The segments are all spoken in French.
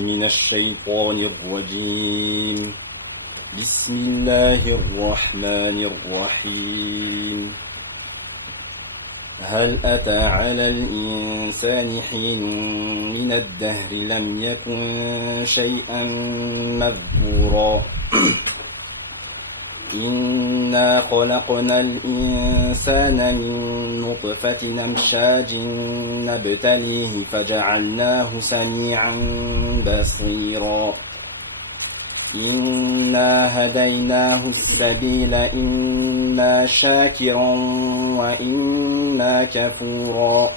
من الشيطان الرجيم. بسم الله الرحمن الرحيم. هل أتى على الإنسان حين من الدهر لم يكن شيئا مذكورا إنا خلقنا الإنسان من نطفة أمشاج نبتليه فجعلناه سميعا بصيرا إنا هديناه السبيل إما شاكرا وإما كفورا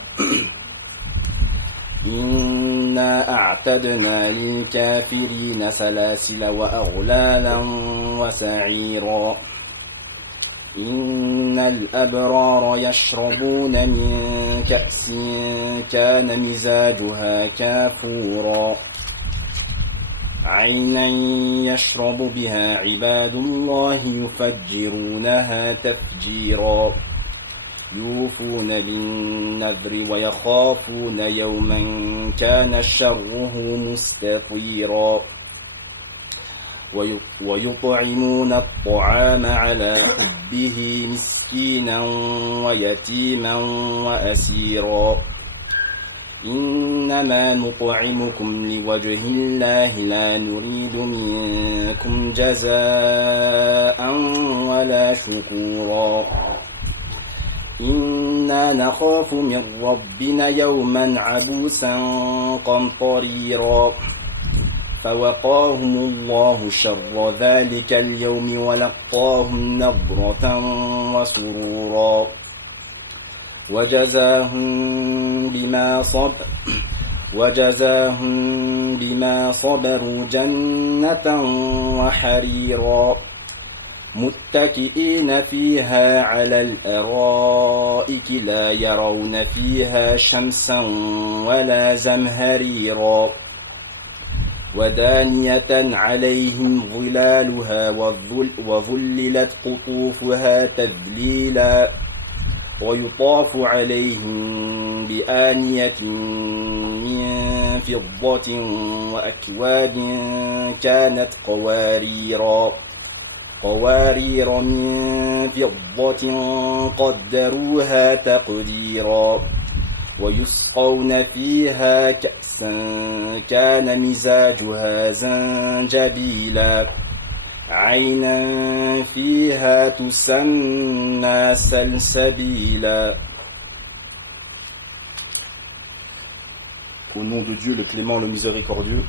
إنا أعتدنا للكافرين سلاسل وأغلالا وسعيرا إن الأبرار يشربون من كأس كان مزاجها كافورا عينا يشرب بها عباد الله يفجرونها تفجيرا يوفون بالنذر ويخافون يوما كان شره مستطيرا ويطعمون الطعام على حبه مسكينا ويتيما وأسيرا إنما نطعمكم لوجه الله لا نريد منكم جزاء ولا شكورا إنا نخاف من ربنا يوما عبوسا قمطريرا فوقاهم الله شر ذلك اليوم ولقاهم نضرة وسرورا وجزاهم بما صبروا جنة وحريرا متكئين فيها على الأرائك لا يرون فيها شمسا ولا زمهريرا ودانية عليهم ظلالها وظللت قطوفها تذليلا ويطاف عليهم بآنية من فضة وأكواب كانت قوارير من فضة قدروها تقديرا ويسقون فيها كأسا كان مزاجها زنجبيلا عينا فيها تسمى سلسبيلا. Au nom de Dieu, le clément, le miséricordieux,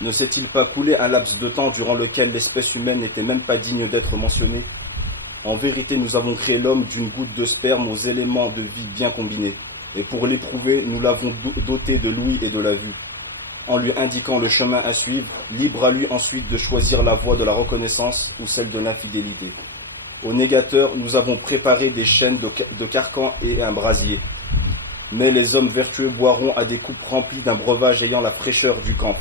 ne s'est-il pas coulé un laps de temps durant lequel l'espèce humaine n'était même pas digne d'être mentionnée? En vérité, nous avons créé l'homme d'une goutte de sperme aux éléments de vie bien combinés. Et pour l'éprouver, nous l'avons doté de l'ouïe et de la vue, en lui indiquant le chemin à suivre, libre à lui ensuite de choisir la voie de la reconnaissance ou celle de l'infidélité. Aux négateurs, nous avons préparé des chaînes de carcans et un brasier. Mais les hommes vertueux boiront à des coupes remplies d'un breuvage ayant la fraîcheur du camp,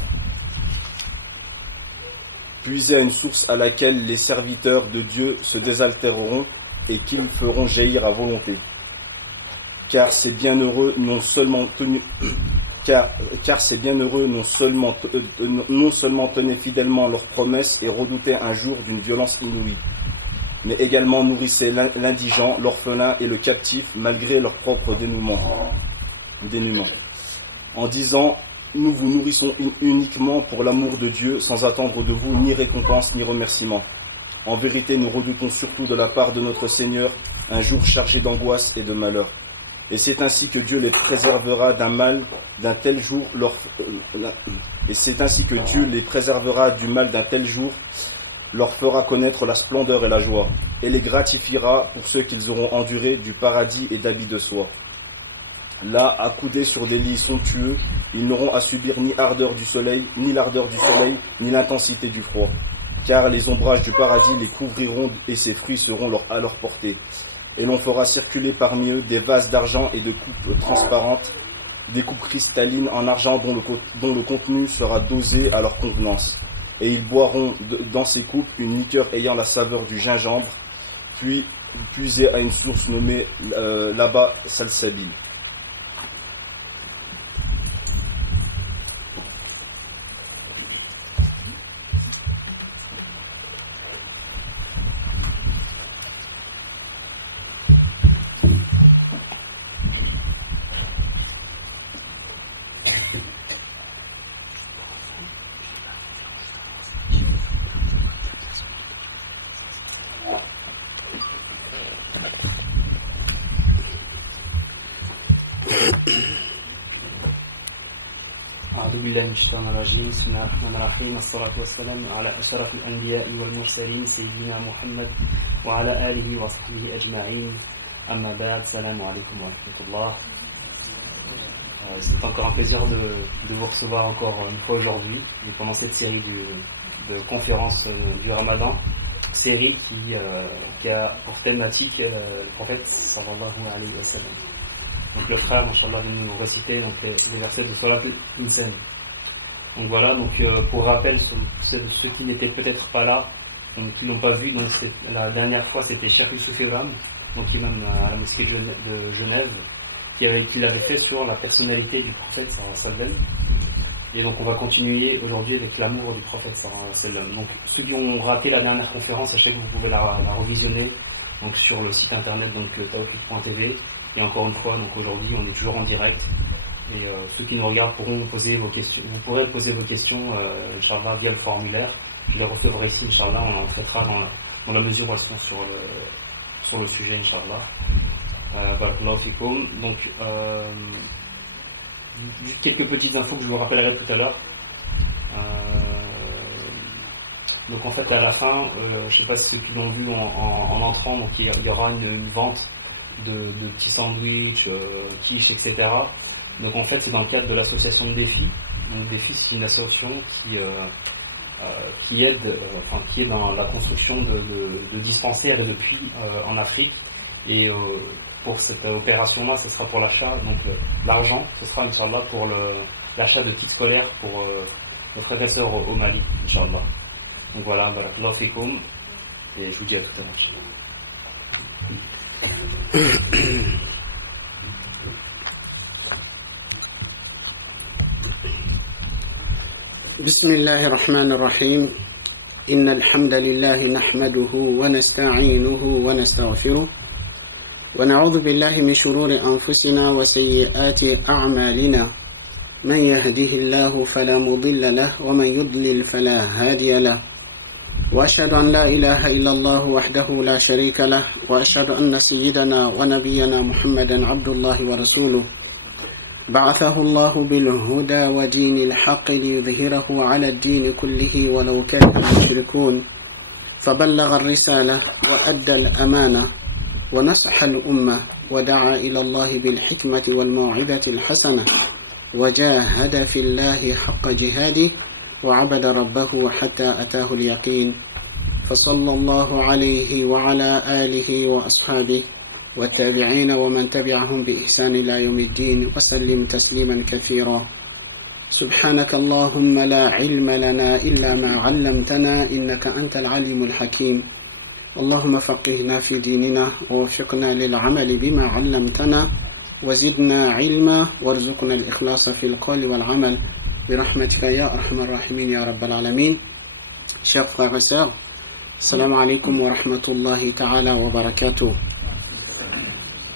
puisés à une source à laquelle les serviteurs de Dieu se désaltéreront et qu'ils feront jaillir à volonté. Car ces bienheureux non seulement tenaient fidèlement leurs promesses et redoutaient un jour d'une violence inouïe, mais également nourrissaient l'indigent, l'orphelin et le captif malgré leur propre dénuement. En disant, nous vous nourrissons uniquement pour l'amour de Dieu, sans attendre de vous ni récompense ni remerciement. En vérité, nous redoutons surtout de la part de notre Seigneur un jour chargé d'angoisse et de malheur. Et c'est ainsi que Dieu les préservera d'un mal d'un tel jour, leur fera connaître la splendeur et la joie, et les gratifiera pour ceux qu'ils auront endurés du paradis et d'habits de soie. Là, accoudés sur des lits somptueux, ils n'auront à subir ni l'ardeur du soleil, ni l'intensité du froid, car les ombrages du paradis les couvriront et ses fruits seront à leur portée. Et l'on fera circuler parmi eux des vases d'argent et de coupes transparentes, des coupes cristallines en argent dont le contenu sera dosé à leur convenance. Et ils boiront dans ces coupes une liqueur ayant la saveur du gingembre, puis puisée à une source nommée là-bas Salsabil. أعوذ بالله من الشيطان الرجيم بسم الله الرحمن الرحيم والصلاة والسلام على أشرف الأنبياء والمرسلين سيدنا محمد وعلى آله وصحبه أجمعين أما بعد السلام عليكم ورحمة الله. C'est encore un plaisir de vous recevoir encore une fois aujourd'hui et pendant cette série de conférences du Ramadan, série qui a pour thématique le prophète sallallahu alayhi wa sallam. Donc le frère, Inch'Allah, vient nous réciter donc, les versets de Salat al-Insan. Donc voilà, donc, pour rappel, ceux qui n'étaient peut-être pas là, donc, qui ne l'ont pas vu, donc, la dernière fois c'était Cheikh Youssouf Ebram, donc imam à la mosquée de Genève, qui l'avait fait sur la personnalité du prophète sallallahu alayhi wa sallam. Et donc on va continuer aujourd'hui avec l'amour du prophète sallallahu alayhi wa sallam. Donc ceux qui ont raté la dernière conférence, sachez que vous pouvez la revisionner donc, sur le site internet tawhid.tv. Et encore une fois, donc aujourd'hui on est toujours en direct. Et ceux qui nous regardent pourront poser vos questions. Vous pourrez poser vos questions, Inch'Allah, via le formulaire. Je les recevrai ici, Inch'Allah, on en traitera dans la mesure où elles sont sur le sujet, Inch'Allah. Barakallahu fikoum. Donc, quelques petites infos que je vous rappellerai tout à l'heure. Donc en fait à la fin, je ne sais pas si ceux qui l'ont vu en entrant, donc il y aura une vente de petits sandwichs, quiches, etc. Donc en fait c'est dans le cadre de l'association de Défi. Donc Défi c'est une association qui est dans la construction de dispensaires et de puits en Afrique. Et pour cette opération-là, ce sera pour l'achat, donc l'argent, ce sera Inch'Allah pour l'achat de kits scolaires pour nos frères et sœurs au Mali, Inch'Allah. Donc voilà, barakallahu fikoum, et je vous dis à tout à l'heure. بسم الله الرحمن الرحيم إن الحمد لله نحمده ونستعينه ونستغفره ونعوذ بالله من شرور أنفسنا وسيئات أعمالنا من يهده الله فلا مضل له ومن يضلل فلا هادي له وأشهد أن لا إله إلا الله وحده لا شريك له وأشهد أن سيدنا ونبينا محمدا عبد الله ورسوله بعثه الله بالهدى ودين الحق ليظهره على الدين كله ولو كره المشركون فبلغ الرسالة وأدى الأمانة ونصح الأمة ودعا إلى الله بالحكمة والموعظة الحسنة وجاهد في الله حق جهاده وعبد ربه حتى أتاه اليقين فصلى الله عليه وعلى آله وأصحابه والتابعين ومن تبعهم بإحسان إلى يوم الدين وسلم تسليما كثيرا سبحانك اللهم لا علم لنا إلا ما علمتنا إنك أنت العليم الحكيم اللهم فقهنا في ديننا ووفقنا للعمل بما علمتنا وزدنا علما وارزقنا الإخلاص في القول والعمل برحمتك يا أرحم الراحمين يا رب العالمين. Chers frères et sœurs, salam alaikum wa rahmatullahi ta'ala wa barakatuh.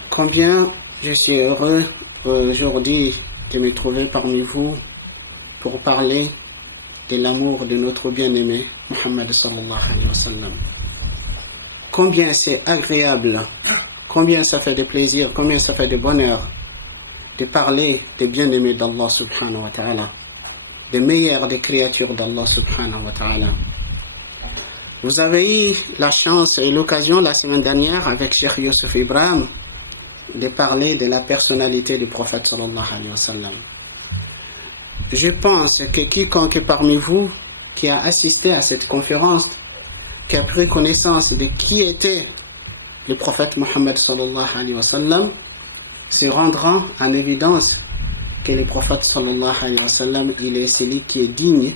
Combien je suis heureux aujourd'hui de me trouver parmi vous pour parler de l'amour de notre bien-aimé Muhammad sallallahu alayhi wa sallam. Combien c'est agréable, combien ça fait de plaisir, combien ça fait de bonheur de parler des bien-aimés d'Allah subhanahu wa ta'ala, des meilleurs des créatures d'Allah subhanahu wa ta'ala. Vous avez eu la chance et l'occasion la semaine dernière avec Cheikh Youssouf Ebram de parler de la personnalité du prophète sallallahu alayhi wa sallam. Je pense que quiconque parmi vous qui a assisté à cette conférence, qui a pris connaissance de qui était le prophète Muhammad sallallahu alayhi wa sallam, se rendra en évidence que le prophète sallallahu alayhi wa sallam, il est celui qui est digne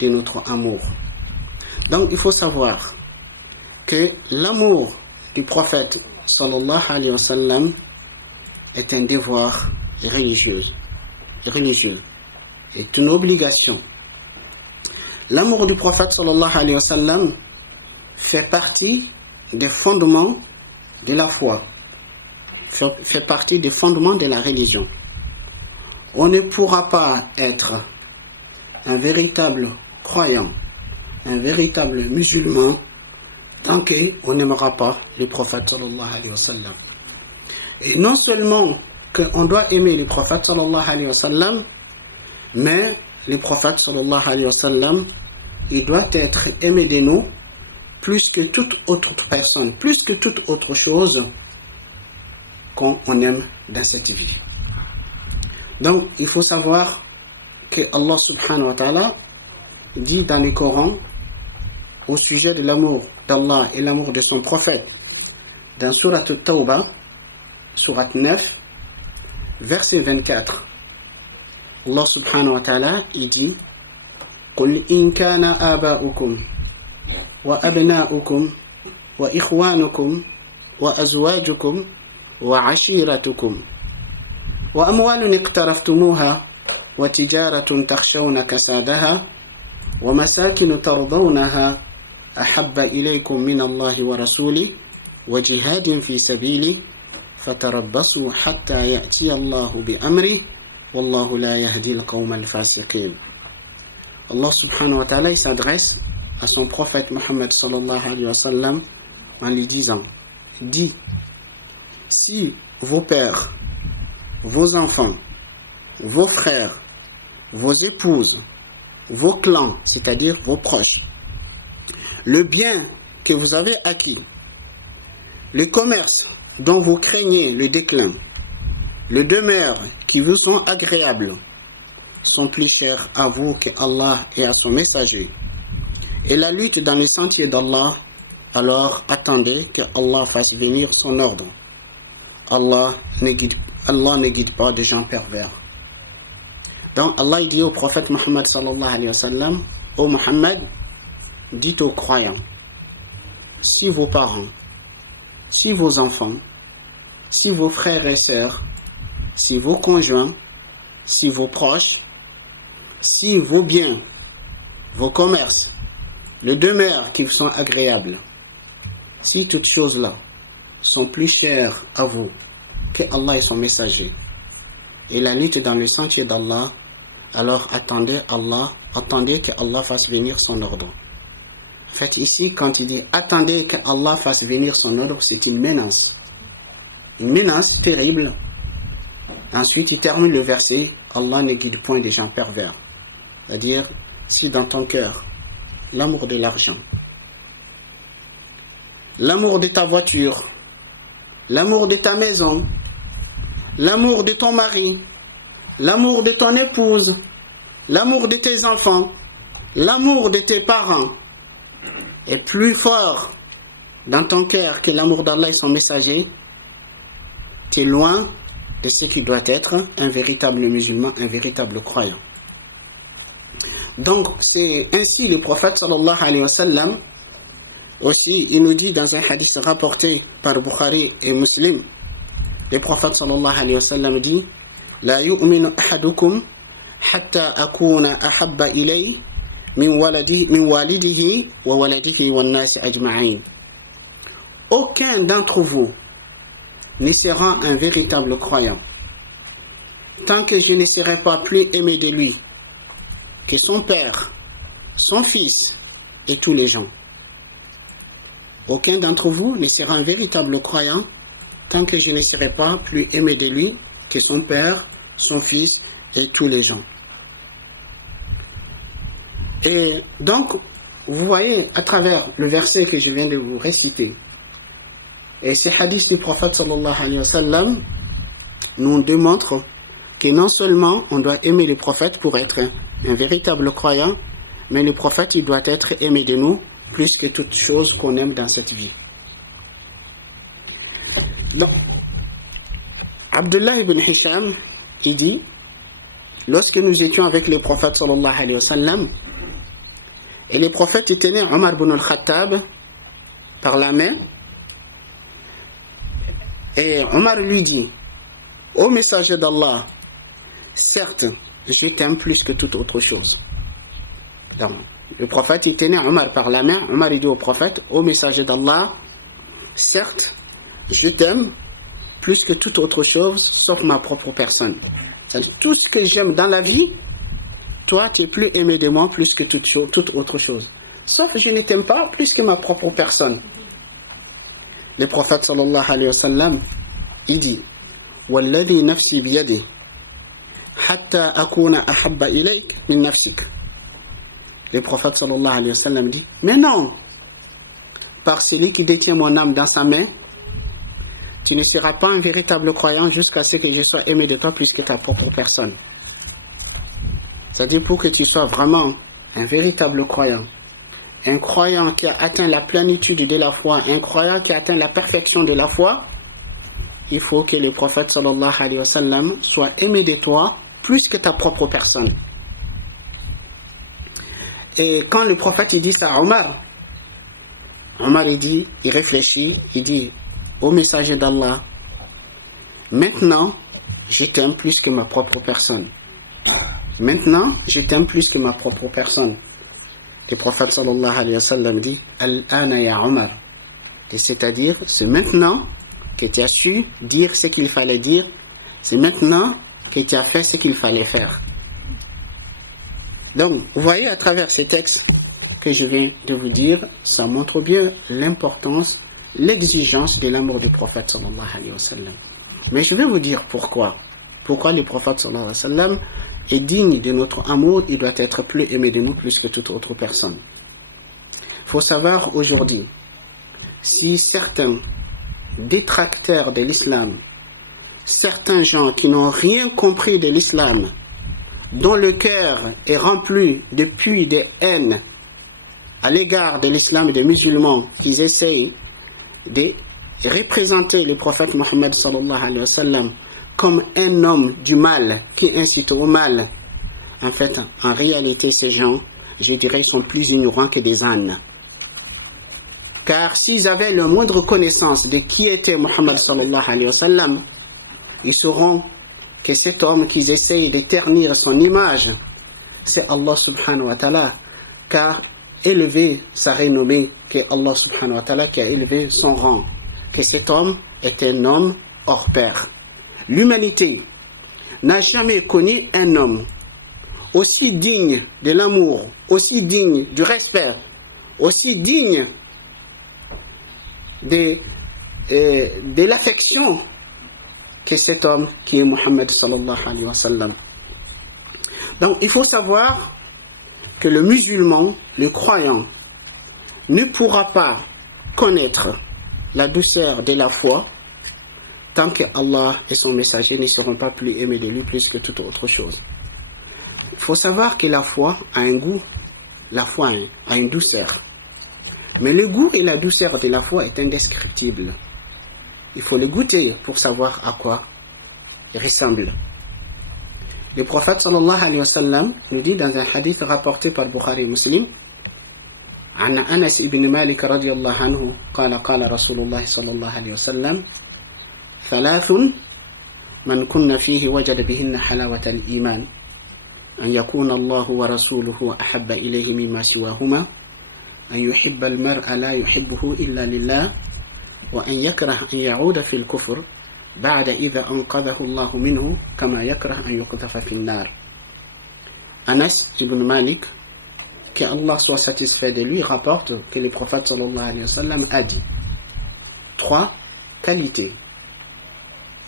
de notre amour. Donc il faut savoir que l'amour du prophète sallallahu alayhi wa sallam est un devoir religieux, est une obligation. L'amour du prophète sallallahu alayhi wa sallam fait partie des fondements de la foi, fait partie des fondements de la religion. On ne pourra pas être un véritable croyant, un véritable musulman, tant qu'on n'aimera pas le prophète sallallahu alayhi wa sallam. Et non seulement qu'on doit aimer le prophète sallallahu alayhi wa sallam, mais le prophète sallallahu alayhi wa sallam, il doit être aimé de nous plus que toute autre personne, plus que toute autre chose qu'on aime dans cette vie. Donc, il faut savoir que Allah subhanahu wa ta'ala dit dans le Coran au sujet de l'amour d'Allah et l'amour de son prophète dans Surat At-Tawbah, Surat 9, verset 24. Allah subhanahu wa ta'ala il dit قل إن كان آباؤكم وأبناؤكم وإخوانكم وأزواجكم وعشيرتكم وأموال اقترفتموها وتجارة تخشون كسادها ومساكن ترضونها أحب إليكم من الله ورسوله وجهاد في سبيله فتربصوا حتى يأتي الله بأمره والله لا يهدي القوم الفاسقين. Allah subhanahu wa ta'ala s'adresse à son prophète Mohammed sallallahu alayhi wa sallam en lui disant: dis, si vos pères, vos enfants, vos frères, vos épouses, vos clans, c'est-à-dire vos proches, le bien que vous avez acquis, le commerce dont vous craignez le déclin, les demeures qui vous sont agréables, sont plus chers à vous que Allah et à son messager, et la lutte dans les sentiers d'Allah, alors attendez que Allah fasse venir son ordre. Allah ne guide pas des gens pervers. Donc Allah dit au prophète Muhammad sallallahu alayhi wa sallam: ô Muhammad, dites aux croyants, si vos parents, si vos enfants, si vos frères et sœurs, si vos conjoints, si vos proches, si vos biens, vos commerces, les demeures qui vous sont agréables, si toutes choses-là sont plus chères à vous que Allah et son messager, et la lutte dans le sentier d'Allah, alors attendez que Allah fasse venir son ordre. En fait, ici, quand il dit attendez que Allah fasse venir son ordre, c'est une menace terrible. Ensuite, il termine le verset: Allah ne guide point des gens pervers. C'est-à-dire, si dans ton cœur, l'amour de l'argent, l'amour de ta voiture, l'amour de ta maison, l'amour de ton mari, l'amour de ton épouse, l'amour de tes enfants, l'amour de tes parents est plus fort dans ton cœur que l'amour d'Allah et son messager, tu es loin de ce qui doit être un véritable musulman, un véritable croyant. Donc c'est ainsi le prophète sallallahu alayhi wa sallam aussi, il nous dit dans un hadith rapporté par Bukhari et Muslim, le prophète sallallahu alayhi wa sallam dit: la yu'minu ahadukum hatta akuna ahabba ilayhi min walidihi wa waladihi wan nasi ajma'in. Aucun d'entre vous ne sera un véritable croyant tant que je ne serai pas plus aimé de lui que son père, son fils et tous les gens. Aucun d'entre vous ne sera un véritable croyant tant que je ne serai pas plus aimé de lui que son père, son fils et tous les gens. Et donc, vous voyez à travers le verset que je viens de vous réciter, et ces hadiths du prophète sallallahu alayhi wa sallam nous démontrent que non seulement on doit aimer le prophète pour être un véritable croyant, mais le prophète il doit être aimé de nous plus que toute chose qu'on aime dans cette vie. Donc, Abdullah ibn Hisham, il dit, lorsque nous étions avec le prophète sallallahu alayhi wa sallam, et le prophète il tenait Omar ibn al-Khattab par la main, et Omar lui dit: ô messager d'Allah, certes, je t'aime plus que toute autre chose. Donc, le prophète il tenait Omar par la main. Omar il dit au prophète: ô messager d'Allah, certes, je t'aime plus que toute autre chose sauf ma propre personne. C'est-à-dire, tout ce que j'aime dans la vie, toi tu es plus aimé de moi plus que toute autre chose. Sauf que je ne t'aime pas plus que ma propre personne. Le prophète sallallahu alayhi wa sallam, il dit: Walladhi nafsi biyadi, hatta akuna ahabba ilayk min nafsik. Le prophète sallallahu alayhi wa sallam dit, mais non, par celui qui détient mon âme dans sa main, tu ne seras pas un véritable croyant jusqu'à ce que je sois aimé de toi plus que ta propre personne. C'est-à-dire pour que tu sois vraiment un véritable croyant, un croyant qui a atteint la plénitude de la foi, un croyant qui a atteint la perfection de la foi, il faut que le prophète sallallahu alayhi wa sallam soit aimé de toi plus que ta propre personne. Et quand le prophète il dit ça à Omar il réfléchit, il dit, ô messager d'Allah, maintenant je t'aime plus que ma propre personne. Maintenant je t'aime plus que ma propre personne. Le prophète sallallahu alayhi wa sallam dit, Al-ana ya Omar, c'est-à-dire c'est maintenant que tu as su dire ce qu'il fallait dire, c'est maintenant que tu as fait ce qu'il fallait faire. Donc, vous voyez à travers ces textes que je viens de vous dire, ça montre bien l'importance, l'exigence de l'amour du prophète sallallahu alayhi wa sallam. Mais je vais vous dire pourquoi. Pourquoi le prophète sallallahu alayhi wa sallam est digne de notre amour, il doit être plus aimé de nous plus que toute autre personne. Il faut savoir aujourd'hui, si certains détracteurs de l'islam, certains gens qui n'ont rien compris de l'islam, dont le cœur est rempli de puits de haine à l'égard de l'islam et des musulmans, qu'ils essayent de représenter le prophète Mohammed sallallahu alayhi wa sallam comme un homme du mal qui incite au mal. En fait, en réalité, ces gens, je dirais, sont plus ignorants que des ânes. Car s'ils avaient la moindre connaissance de qui était Mohammed sallallahu alayhi wa sallam, ils sauront que cet homme qu'ils essayent de ternir son image, c'est Allah subhanahu wa ta'ala, car élever sa renommée, que Allah subhanahu wa ta'ala qui a élevé son rang, que cet homme est un homme hors pair. L'humanité n'a jamais connu un homme aussi digne de l'amour, aussi digne du respect, aussi digne de l'affection que cet homme qui est Mohammed sallallahu alayhi wa sallam. Donc il faut savoir que le musulman, le croyant, ne pourra pas connaître la douceur de la foi tant que Allah et son messager ne seront pas plus aimés de lui plus que toute autre chose. Il faut savoir que la foi a un goût, la foi a une douceur. Mais le goût et la douceur de la foi est indescriptible. Il faut le goûter pour savoir à quoi il ressemble. Le prophète sallallahu alayhi wa sallam nous dit dans un hadith rapporté par Bukhari et Muslim, عن أنس بن مالك رضي الله عنه قال قال رسول الله صلى الله عليه وسلم ثلاث من كن فيه وجد بهن حلاوة الإيمان أن يكون الله ورسوله أحب إليه مما سواهما أن يحب المرء لا يحبه إلا لله وأن يكره أن يعود في الكفر بعد إذا أنقذه الله منه كما يكره أن يقذف في النار. Anas ibn Malik, que Allah soit satisfait de lui, rapporte que le prophète sallallahu alayhi wa sallam a dit 3 qualités,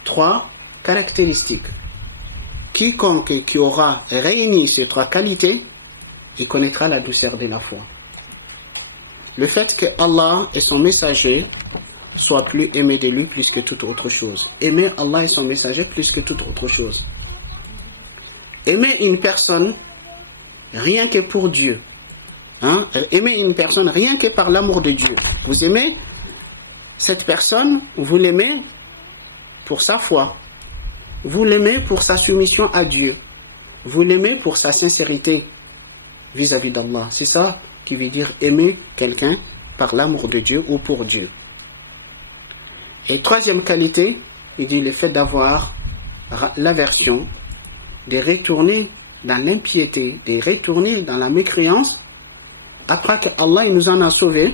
3 caractéristiques. Quiconque qui aura réuni ces 3 qualités, il connaîtra la douceur de la foi. Le fait que Allah et son messager soient plus aimés de lui plus que toute autre chose. Aimer Allah et son messager plus que toute autre chose. Aimer une personne rien que pour Dieu. Aimer une personne rien que par l'amour de Dieu. Vous aimez cette personne, vous l'aimez pour sa foi. Vous l'aimez pour sa soumission à Dieu. Vous l'aimez pour sa sincérité vis-à-vis d'Allah. C'est ça qui veut dire aimer quelqu'un par l'amour de Dieu ou pour Dieu. Et 3e qualité, il dit le fait d'avoir l'aversion, de retourner dans l'impiété, de retourner dans la mécréance, après que Allah nous en a sauvés,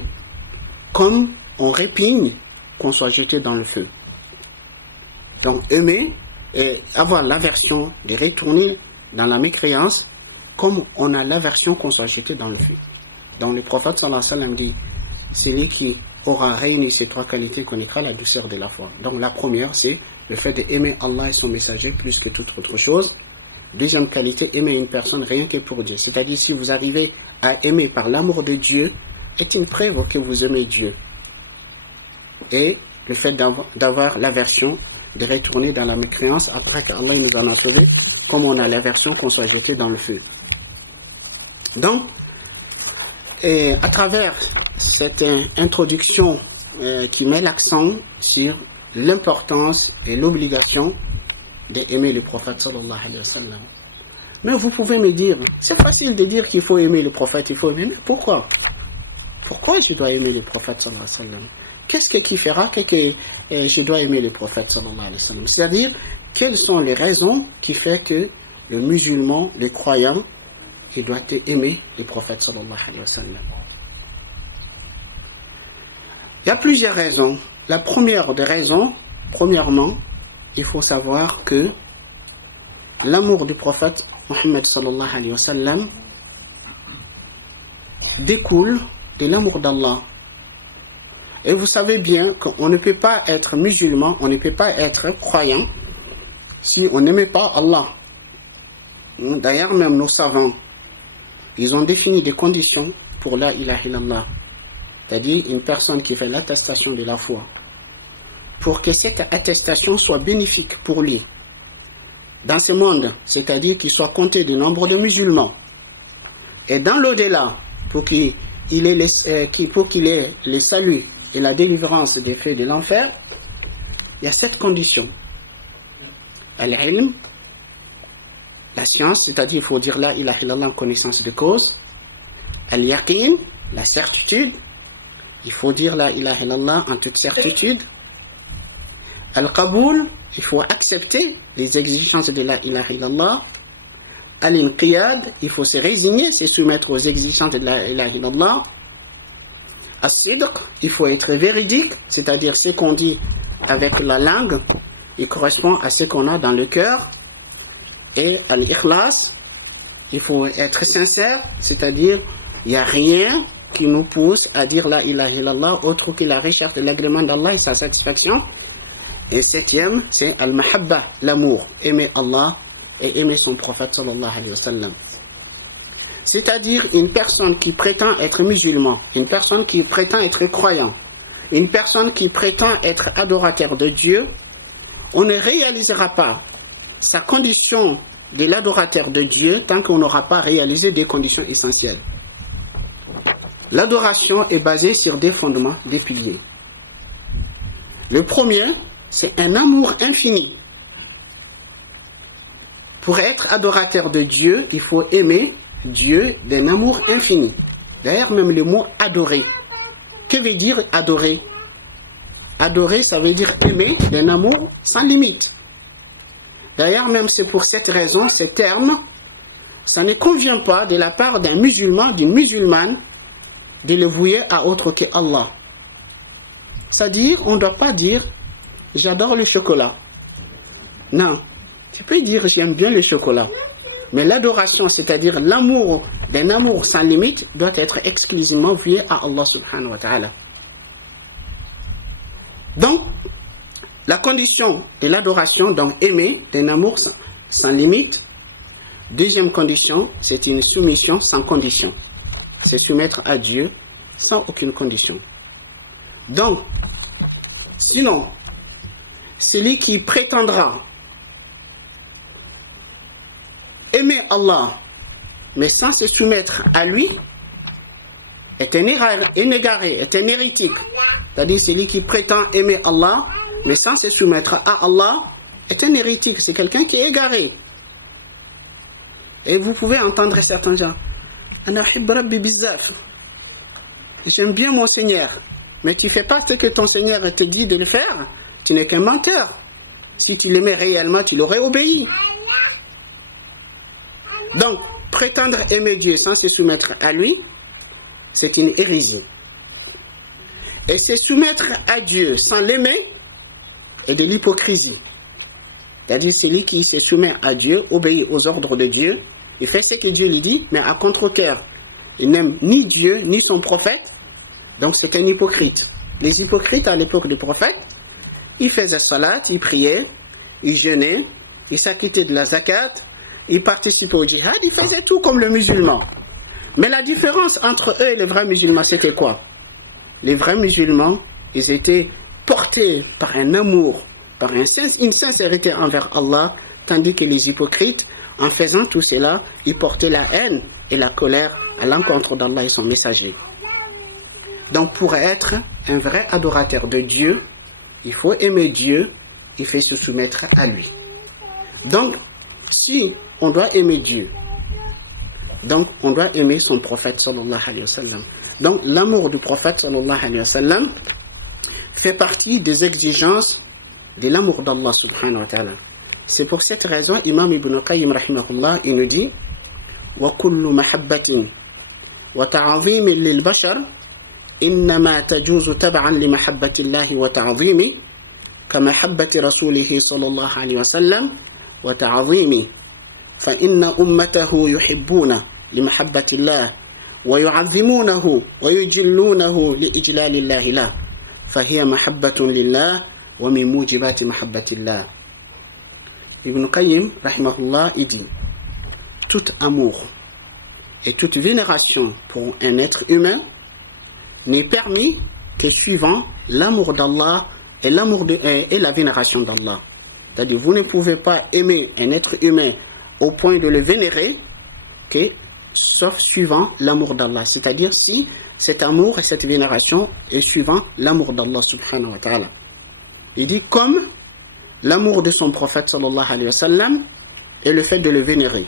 comme on répigne qu'on soit jeté dans le feu. Donc aimer et avoir l'aversion de retourner dans la mécréance, comme on a l'aversion qu'on soit jeté dans le feu. Donc le prophète sallallahu alayhi wa sallam dit, celui qui aura réuni ces 3 qualités connaîtra la douceur de la foi. Donc la première, c'est le fait d'aimer Allah et son messager plus que toute autre chose. Deuxième qualité, aimer une personne rien que pour Dieu. C'est-à-dire, si vous arrivez à aimer par l'amour de Dieu, est une preuve que vous aimez Dieu. Et le fait d'avoir l'aversion de retourner dans la mécréance après qu'Allah nous en a sauvés, comme on a l'aversion qu'on soit jeté dans le feu. Donc, à travers cette introduction qui met l'accent sur l'importance et l'obligation d'aimer le prophète sallallahu alayhi wa sallam. Mais vous pouvez me dire, c'est facile de dire qu'il faut aimer le prophète, il faut aimer, mais pourquoi? Pourquoi je dois aimer le prophète sallallahu alayhi wa sallam? Qu'est-ce qui fera que je dois aimer le prophète sallallahu alayhi wa sallam? C'est-à-dire, quelles sont les raisons qui font que le musulman, le croyant, il doit aimer le prophète sallallahu alayhi wa sallam? Il y a plusieurs raisons. La première des raisons, premièrement, il faut savoir que l'amour du prophète Mohammed sallallahu alayhi wa sallam découle de l'amour d'Allah. Et vous savez bien qu'on ne peut pas être musulman, on ne peut pas être croyant si on n'aimait pas Allah. D'ailleurs, même nos savants, ils ont défini des conditions pour la ilaha illallah. C'est-à-dire une personne qui fait l'attestation de la foi. Pour que cette attestation soit bénéfique pour lui. Dans ce monde, c'est-à-dire qu'il soit compté du nombre de musulmans. Et dans l'au-delà, pour qu'il ait le salut et la délivrance des feux de l'enfer, il y a cette condition. Al-ilm, la science, c'est-à-dire il faut dire la ilaha illallah en connaissance de cause. Al-yaqin, la certitude, il faut dire la ilaha illallah en toute certitude. Al-qaboul, il faut accepter les exigences de la ilaha illallah. Al-inqiyad, il faut se résigner, se soumettre aux exigences de la ilaha illallah. As-sidq, il faut être véridique, c'est-à-dire ce qu'on dit avec la langue, il correspond à ce qu'on a dans le cœur. Et al-ikhlas, il faut être sincère, c'est-à-dire il n'y a rien qui nous pousse à dire la ilaha illallah autre que la recherche de l'agrément d'Allah et sa satisfaction. Et septième, c'est al-mahabba, l'amour, aimer Allah et aimer son prophète sallallahu alayhi wa sallam. C'est-à-dire une personne qui prétend être musulman, une personne qui prétend être croyant, une personne qui prétend être adorateur de Dieu, on ne réalisera pas sa condition de l'adorateur de Dieu tant qu'on n'aura pas réalisé des conditions essentielles. L'adoration est basée sur des fondements, des piliers. Le premier, c'est un amour infini. Pour être adorateur de Dieu, il faut aimer Dieu d'un amour infini. D'ailleurs, même le mot adorer. Que veut dire adorer? Adorer, ça veut dire aimer d'un amour sans limite. D'ailleurs, même c'est pour cette raison, ces termes, ça ne convient pas de la part d'un musulman, d'une musulmane, de le vouer à autre que Allah. C'est-à-dire, on ne doit pas dire « j'adore le chocolat ». Non, tu peux dire « j'aime bien le chocolat ». Mais l'adoration, c'est-à-dire l'amour d'un amour sans limite, doit être exclusivement voué à Allah subhanahu wa ta'ala. Donc, la condition de l'adoration, donc aimer d'un amour sans limite. Deuxième condition, c'est une soumission sans condition. C'est soumettre à Dieu sans aucune condition. Donc, sinon, celui qui prétendra aimer Allah, mais sans se soumettre à lui, est un égaré, est un hérétique. C'est-à-dire celui qui prétend aimer Allah, mais sans se soumettre à Allah, est un hérétique. C'est quelqu'un qui est égaré. Et vous pouvez entendre certains gens. J'aime bien mon Seigneur, mais tu ne fais pas ce que ton Seigneur te dit de le faire. Tu n'es qu'un menteur. Si tu l'aimais réellement, tu l'aurais obéi. Donc, prétendre aimer Dieu sans se soumettre à lui, c'est une hérésie. Et se soumettre à Dieu sans l'aimer est de l'hypocrisie. C'est-à-dire celui qui se soumet à Dieu, obéit aux ordres de Dieu, il fait ce que Dieu lui dit, mais à contre-cœur. Il n'aime ni Dieu, ni son prophète, donc c'est un hypocrite. Les hypocrites à l'époque du prophète, ils faisaient salat, ils priaient, ils jeûnaient, ils s'acquittaient de la zakat, ils participaient au djihad, ils faisaient tout comme le musulman. Mais la différence entre eux et les vrais musulmans, c'était quoi? Les vrais musulmans, ils étaient portés par un amour, par une sincérité envers Allah, tandis que les hypocrites, en faisant tout cela, ils portaient la haine et la colère à l'encontre d'Allah et son messager. Donc pour être un vrai adorateur de Dieu, il faut aimer Dieu, il faut se soumettre à lui. Donc, si on doit aimer Dieu, donc on doit aimer son prophète sallallahu alayhi wa sallam. Donc l'amour du prophète sallallahu alayhi wa sallam fait partie des exigences de l'amour d'Allah subhanahu wa ta'ala. C'est pour cette raison, Imam Ibn Qayyim rahimahullah, il nous dit وَكُلُّ مَحَبَّةٍ وَتَعْظِيمٍ لِلْبَشَرِ إِنَّمَا تَجُوزُ تَبْعًا لِمَحَبَّةِ اللَّهِ وَتَعْظِيمِهِ كَمَحَبَّةِ رَسُولِهِ صلى الله عليه وسلم وتعظيمه فإن أمته يحبون لمحبة الله ويعظمونه ويجلونه لإجلال الله له فهي محبة لله ومن موجبات محبة الله. Ibn Qayyim rahimahullah, il dit tout amour et toute vénération pour un être humain n'est permis que suivant l'amour d'Allah et la vénération d'Allah. C'est-à-dire, vous ne pouvez pas aimer un être humain au point de le vénérer que sauf suivant l'amour d'Allah. C'est-à-dire, si cet amour et cette vénération est suivant l'amour d'Allah subhanahu wa ta'ala. Il dit comme l'amour de son prophète sallallahu alayhi wa sallam et le fait de le vénérer.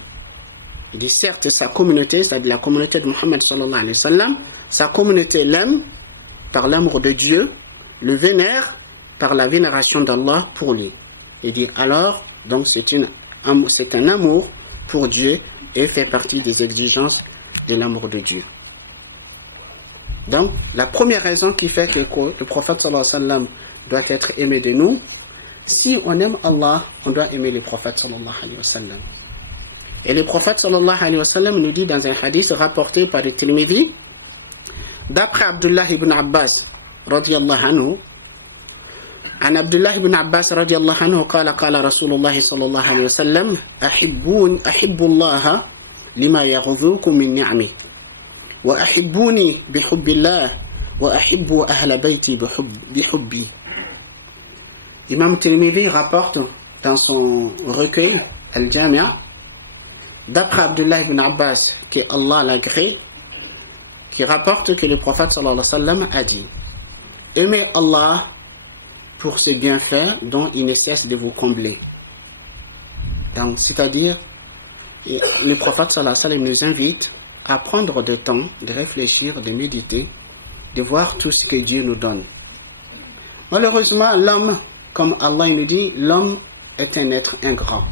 Il dit certes, sa communauté, c'est-à-dire la communauté de Muhammad sallallahu alayhi wa sallam, sa communauté l'aime par l'amour de Dieu, le vénère par la vénération d'Allah pour lui. Il dit alors, donc c'est un amour pour Dieu et fait partie des exigences de l'amour de Dieu. Donc, la première raison qui fait que le prophète sallallahu alayhi wa sallam doit être aimé de nous, si on aime Allah, on doit aimer le prophète sallallahu alayhi wa sallam. Et le prophète sallallahu alayhi wa sallam nous dit dans un hadith rapporté par le Tirmidhi, d'après Abdullah ibn Abbas radiyallahu anhu, عن عبد الله بن عباس رضي الله عنه قال قال رسول الله صلى الله عليه وسلم أحب الله لما يغذوكم من نعمه وأحبوني بحب الله وأحب أهل بيتي بحبي. Imam Tirmidhi rapporte dans son recueil Al-Jami' d'après Abdullah ibn Abbas que Allah l'agrée, qui rapporte que le prophète sallallahu alayhi wa sallam a dit aimez Allah pour ses bienfaits dont il ne cesse de vous combler. Donc, c'est-à-dire, le prophète sallallahu alayhi wa sallam nous invite à prendre du temps, de réfléchir, de méditer, de voir tout ce que Dieu nous donne. Malheureusement, l'homme, comme Allah nous dit, l'homme est un être ingrat.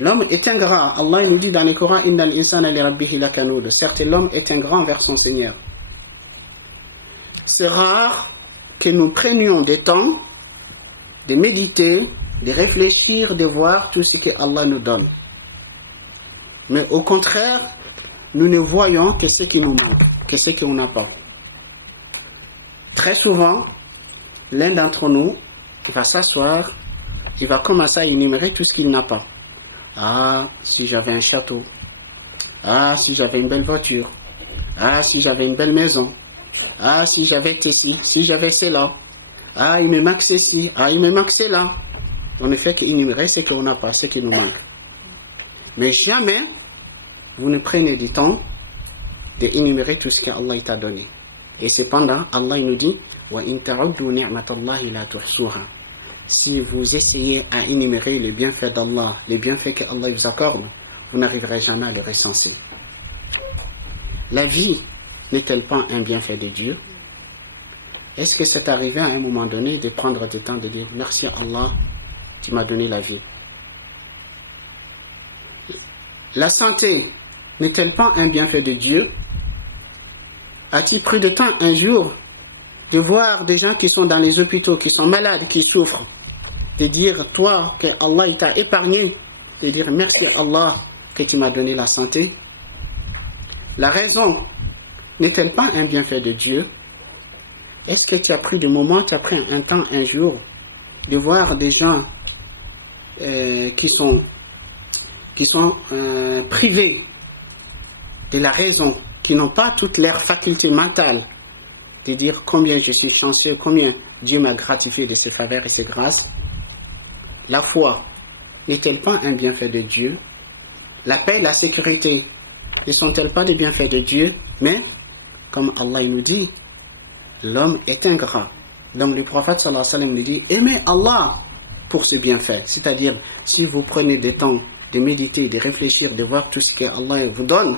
L'homme est ingrat. Allah nous dit dans le Coran, Innal insana li rabbihi lakanud. Certes, l'homme est ingrat envers son Seigneur. C'est rare que nous prenions des temps de méditer, de réfléchir, de voir tout ce que Allah nous donne. Mais au contraire, nous ne voyons que ce qui nous manque, que ce qu'on n'a pas. Très souvent, l'un d'entre nous va s'asseoir, il va commencer à énumérer tout ce qu'il n'a pas. Ah, si j'avais un château. Ah, si j'avais une belle voiture. Ah, si j'avais une belle maison. Ah, si j'avais ceci, si j'avais cela. Ah, il me manque ceci. Ah, il me manque cela. On ne fait qu'énumérer ce qu'on n'a pas, ce qui nous manque. Mais jamais vous ne prenez du temps d'énumérer tout ce qu'Allah t'a donné. Et cependant, Allah nous dit wa in ta'uddu ni'matallahi la tuhsuha. Si vous essayez à énumérer les bienfaits d'Allah, les bienfaits qu'Allah vous accorde, vous n'arriverez jamais à les recenser. La vie n'est-elle pas un bienfait de Dieu? Est-ce que c'est arrivé à un moment donné de prendre du temps de dire merci Allah, tu m'as donné la vie? La santé n'est-elle pas un bienfait de Dieu? As-tu pris du temps un jour de voir des gens qui sont dans les hôpitaux, qui sont malades, qui souffrent, de dire toi que Allah t'a épargné, de dire merci Allah que tu m'as donné la santé? La raison n'est-elle pas un bienfait de Dieu? Est-ce que tu as pris des moments, tu as pris un temps un jour de voir des gens qui sont qui sont privés de la raison, qui n'ont pas toutes leurs facultés mentales de dire combien je suis chanceux, combien Dieu m'a gratifié de ses faveurs et ses grâces. La foi n'est-elle pas un bienfait de Dieu? La paix et la sécurité ne sont-elles pas des bienfaits de Dieu? Mais, comme Allah nous dit, l'homme est ingrat. Donc le prophète sallallahu alayhi wa sallam nous dit, aimez Allah pour ce bienfait. C'est-à-dire, si vous prenez des temps de méditer, de réfléchir, de voir tout ce que Allah vous donne,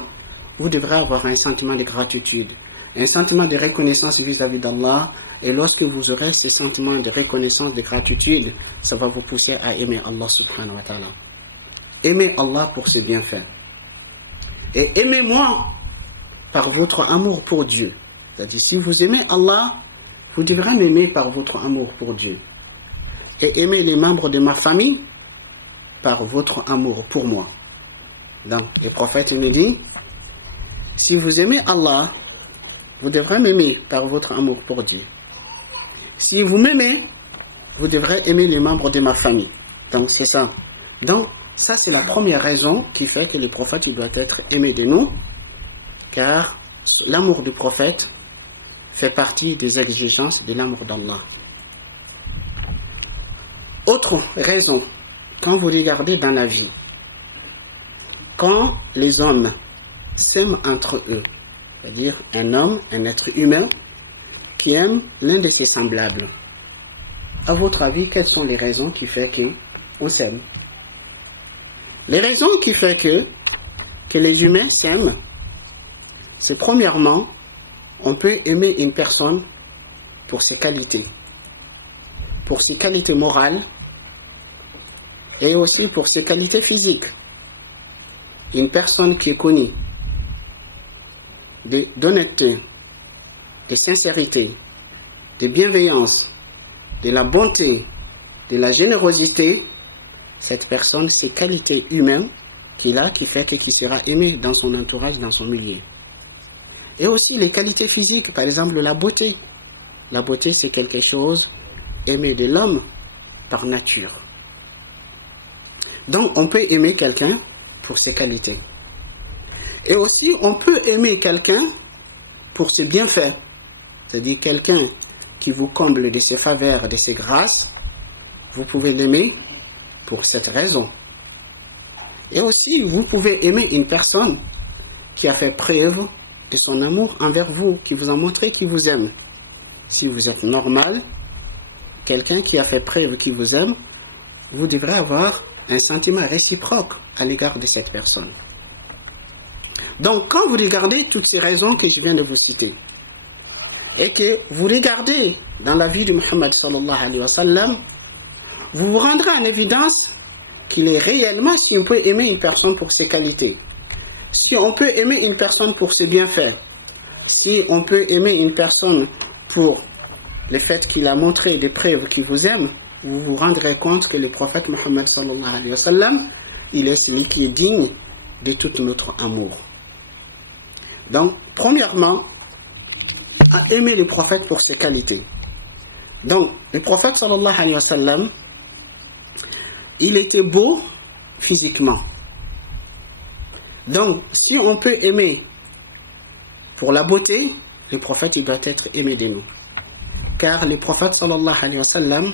vous devrez avoir un sentiment de gratitude, un sentiment de reconnaissance vis-à-vis d'Allah. Et lorsque vous aurez ce sentiment de reconnaissance, de gratitude, ça va vous pousser à aimer Allah subhanahu wa ta'ala. Aimez Allah pour ce bienfait. Et aimez-moi par votre amour pour Dieu. C'est-à-dire, si vous aimez Allah, vous devrez m'aimer par votre amour pour Dieu. Et aimer les membres de ma famille par votre amour pour moi. Donc, le prophète nous dit, si vous aimez Allah, vous devrez m'aimer par votre amour pour Dieu. Si vous m'aimez, vous devrez aimer les membres de ma famille. Donc, c'est ça. Donc, ça, c'est la première raison qui fait que le prophète il doit être aimé de nous, car l'amour du prophète fait partie des exigences de l'amour d'Allah. Autre raison, quand vous regardez dans la vie, quand les hommes s'aiment entre eux, c'est-à-dire un homme, un être humain qui aime l'un de ses semblables, à votre avis, quelles sont les raisons qui font qu'on s'aime? Les raisons qui font que les humains s'aiment, c'est premièrement, on peut aimer une personne pour ses qualités morales et aussi pour ses qualités physiques. Une personne qui est connue d'honnêteté, de sincérité, de bienveillance, de la bonté, de la générosité, cette personne, ses qualités humaines qu'il a, qui fait qu'il sera aimé dans son entourage, dans son milieu. Et aussi les qualités physiques, par exemple la beauté. La beauté, c'est quelque chose aimé de l'homme par nature. Donc, on peut aimer quelqu'un pour ses qualités. Et aussi, on peut aimer quelqu'un pour ses bienfaits. C'est-à-dire quelqu'un qui vous comble de ses faveurs, de ses grâces, vous pouvez l'aimer pour cette raison. Et aussi, vous pouvez aimer une personne qui a fait preuve de son amour envers vous, qui vous a montré qu'il vous aime. Si vous êtes normal, quelqu'un qui a fait preuve qu'il vous aime, vous devrez avoir un sentiment réciproque à l'égard de cette personne. Donc, quand vous regardez toutes ces raisons que je viens de vous citer, et que vous regardez dans la vie de Muhammad sallallahu alayhi wa sallam, vous vous rendrez en évidence qu'il est réellement, si on peut aimer une personne pour ses qualités, si on peut aimer une personne pour ses bienfaits, si on peut aimer une personne pour le fait qu'il a montré des preuves qu'il vous aime, vous vous rendrez compte que le prophète Muhammad sallallahu alayhi wa sallam, il est celui qui est digne de tout notre amour. Donc, premièrement, à aimer le prophète pour ses qualités. Donc, le prophète sallallahu alayhi wa sallam, il était beau physiquement. Donc, si on peut aimer pour la beauté, le prophète il doit être aimé de nous. Car le prophète sallallahu alayhi wa sallam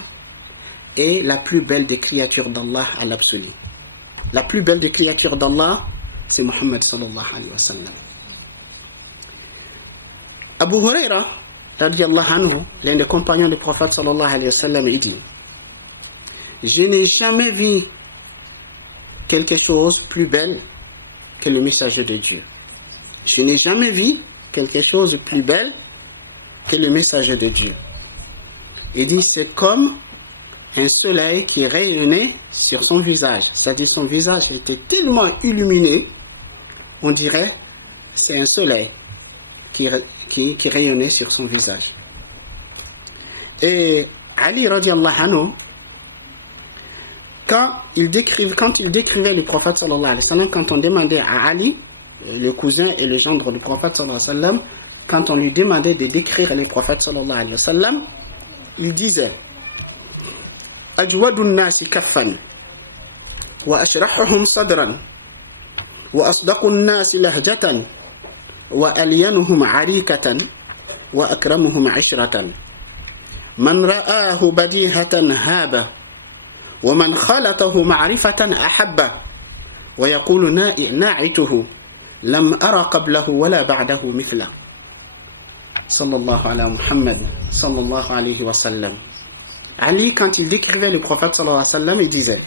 est la plus belle des créatures d'Allah à l'absolu. La plus belle des créatures d'Allah, c'est Muhammad sallallahu alayhi wa sallam. Abu Huraira, radiyallahu anhu, l'un des compagnons du prophète sallallahu alayhi wa sallam, il dit: je n'ai jamais vu quelque chose plus belle que le messager de Dieu. Je n'ai jamais vu quelque chose de plus belle que le messager de Dieu. Il dit, c'est comme un soleil qui rayonnait sur son visage. C'est-à-dire son visage était tellement illuminé, on dirait c'est un soleil qui rayonnait sur son visage. Et Ali radiallahu anhu, quand il décrivait le prophète sallallahu alayhi wa sallam, quand on demandait à Ali, le cousin et le gendre du prophète sallallahu alayhi wa sallam, quand on lui demandait de décrire le prophète sallallahu alayhi wa sallam, il disait: ajwadun nasi kaffan wa ashrahuhum sadran وأصدق الناس لهجة وألينهم عريكة وأكرمهم عشرة من رآه بديهة هابه ومن خلطه معرفة أحبه ويقول ناعته لم أرى قبله ولا بعده مثله صلى الله على محمد صلى الله عليه وسلم. Ali, quand il décrivait le prophète sallallahu alayhi wa sallam, il disait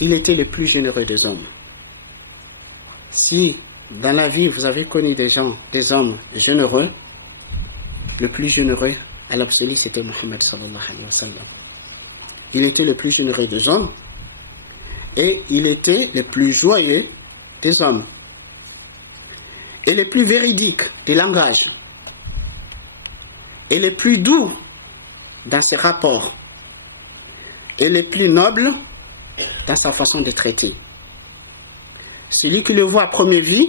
il était le plus généreux des hommes. Si dans la vie vous avez connu des gens, des hommes généreux, le plus généreux à l'absolu c'était Muhammad sallallahu alayhi wa sallam. Il était le plus généreux des hommes et il était le plus joyeux des hommes et le plus véridique des langages et le plus doux dans ses rapports et le plus noble dans sa façon de traiter. Celui qui le voit à première vue,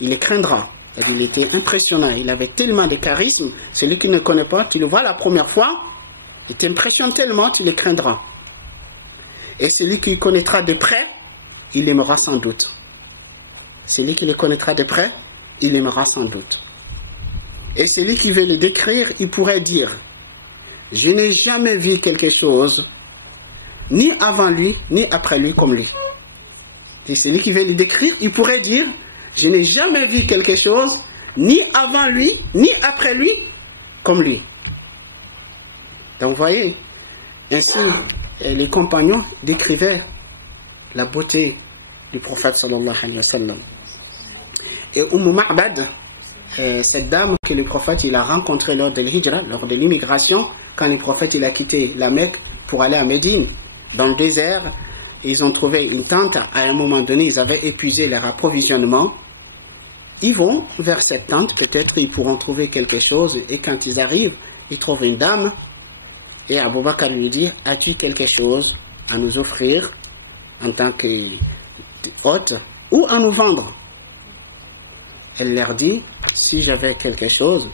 il le craindra. Il était impressionnant, il avait tellement de charisme. Celui qui ne le connaît pas, tu le vois la première fois, il t'impressionne tellement, tu le craindras. Et celui qui le connaîtra de près, il l'aimera sans doute. Celui qui le connaîtra de près, il l'aimera sans doute. Et celui qui veut le décrire, il pourrait dire je n'ai jamais vu quelque chose, ni avant lui, ni après lui comme lui. Et celui qui veut le décrire, il pourrait dire je n'ai jamais vu quelque chose, ni avant lui, ni après lui, comme lui. Donc vous voyez, ainsi les compagnons décrivaient la beauté du prophète sallallahu alayhi wa sallam. Et Ma'bad, cette dame que le prophète il a rencontrée lors de l'hijra, lors de l'immigration, quand le prophète il a quitté la Mecque pour aller à Médine, dans le désert, ils ont trouvé une tente. À un moment donné, ils avaient épuisé leur approvisionnement. Ils vont vers cette tente, peut-être ils pourront trouver quelque chose. Et quand ils arrivent, ils trouvent une dame. Et Abu Bakr lui dit as-tu quelque chose à nous offrir en tant qu'hôte ou à nous vendre? Elle leur dit si j'avais quelque chose,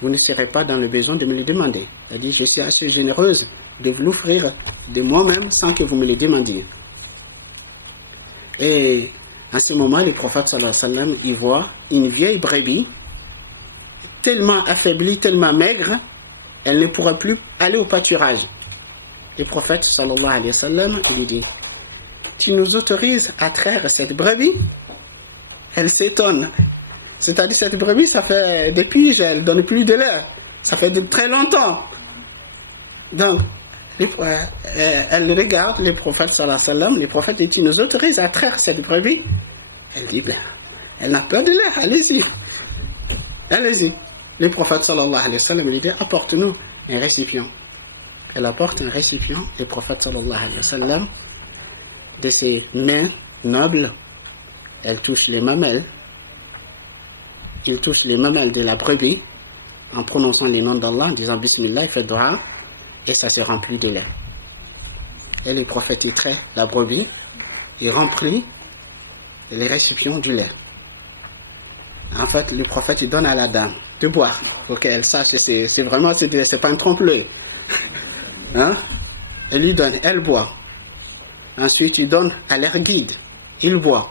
vous ne serez pas dans le besoin de me le demander. Elle dit je suis assez généreuse de vous l'offrir de moi-même sans que vous me le demandiez. Et à ce moment, le prophète sallallahu alayhi wa sallam, il voit une vieille brebis tellement affaiblie, tellement maigre, elle ne pourra plus aller au pâturage. Le prophète sallallahu alayhi wa sallam lui dit tu nous autorises à traire cette brebis? Elle s'étonne. C'est-à-dire cette brebis, ça fait depuis, elle donne plus de lait. Ça fait de très longtemps. Donc, elle regarde le prophète sallallahu alayhi wa sallam. Le prophète dit tu nous autorises à traire cette brebis? Elle dit ben, elle n'a pas de lait, allez-y. Allez-y. Le prophète sallallahu alayhi wa sallam lui dit apporte-nous un récipient. Elle apporte un récipient. Le prophète sallallahu alayhi wa sallam, de ses mains nobles, elle touche les mamelles. Il touche les mamelles de la brebis en prononçant les noms d'Allah, en disant Bismillah, il fait dua et ça se remplit de lait. Et le prophète il traite la brebis, il remplit les récipients du lait. En fait, le prophète il donne à la dame de boire pour qu'elle sache que c'est vraiment, c'est pas un trompe-l'œil. Hein? Elle lui donne, elle boit. Ensuite, il donne à leur guide, il boit.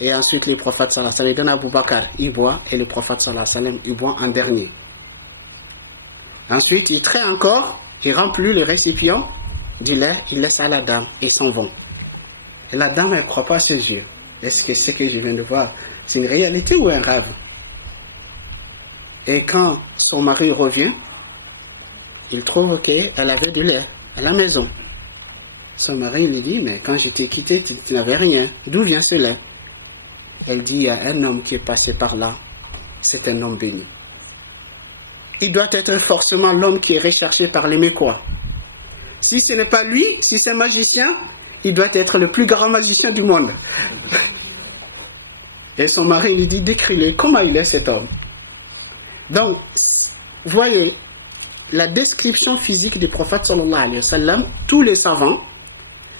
Et ensuite, le prophète sallallahu alayhi wa sallam donne à Abu Bakr, il boit, et le prophète sallallahu alayhi wa sallam, il boit en dernier. Ensuite, il traite encore, il remplit le récipient du lait, il laisse à la dame, et s'en vont. Et la dame, elle ne croit pas à ses yeux. Est-ce que ce que je viens de voir, c'est une réalité ou un rêve? Et quand son mari revient, il trouve qu'elle avait du lait à la maison. Son mari lui dit, mais quand je t'ai quitté, tu n'avais rien. D'où vient ce lait? Elle dit, il y a un homme qui est passé par là. C'est un homme béni. Il doit être forcément l'homme qui est recherché par les Mécois. Si ce n'est pas lui, si c'est un magicien, il doit être le plus grand magicien du monde. Et son mari lui dit, décris-le, comment il est cet homme? Donc, voyez, la description physique du prophète sallallahu alayhi wa sallam, tous les savants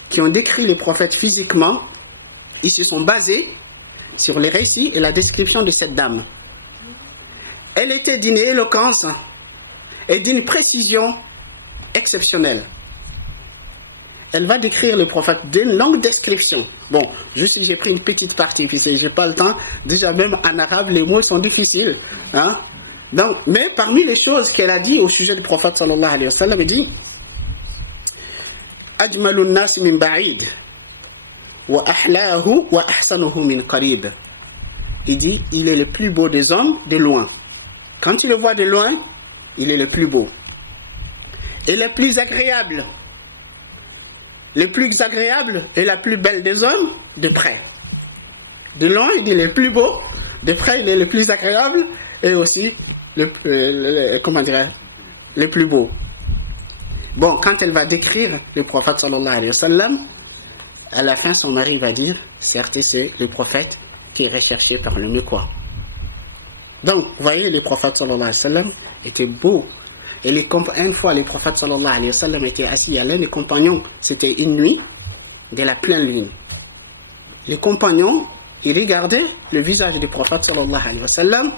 qui ont décrit les prophètes physiquement, ils se sont basés sur les récits et la description de cette dame. Elle était d'une éloquence et d'une précision exceptionnelle. elle va décrire le prophète d'une longue description. Bon, juste j'ai pris une petite partie, puisque j'ai pas le temps. Déjà, même en arabe, les mots sont difficiles. Hein? Donc, mais parmi les choses qu'elle a dit au sujet du prophète sallallahu alayhi wa sallam, elle dit Ajmalun nas min ba'id wa ahlahu wa ahsanuhu min qarib. Il dit, il est le plus beau des hommes de loin. Quand tu le vois de loin, il est le plus beau. Et le plus agréable. Le plus agréable et la plus belle des hommes, de près. De loin, il est le plus beau. De près, il est le plus agréable et aussi le plus beau. Bon, quand elle va décrire le prophète sallallahu alayhi wa sallam, à la fin, son mari va dire, certes, c'est le prophète qui est recherché par le mieux quoi. Donc, vous voyez, le prophète sallallahu alayhi wa sallam était beau. Et une fois, le prophète sallallahu alayhi wa sallam était assis à l'un des compagnons. C'était une nuit de la pleine lune. Les compagnons, ils regardaient le visage du prophète sallallahu alayhi wa sallam.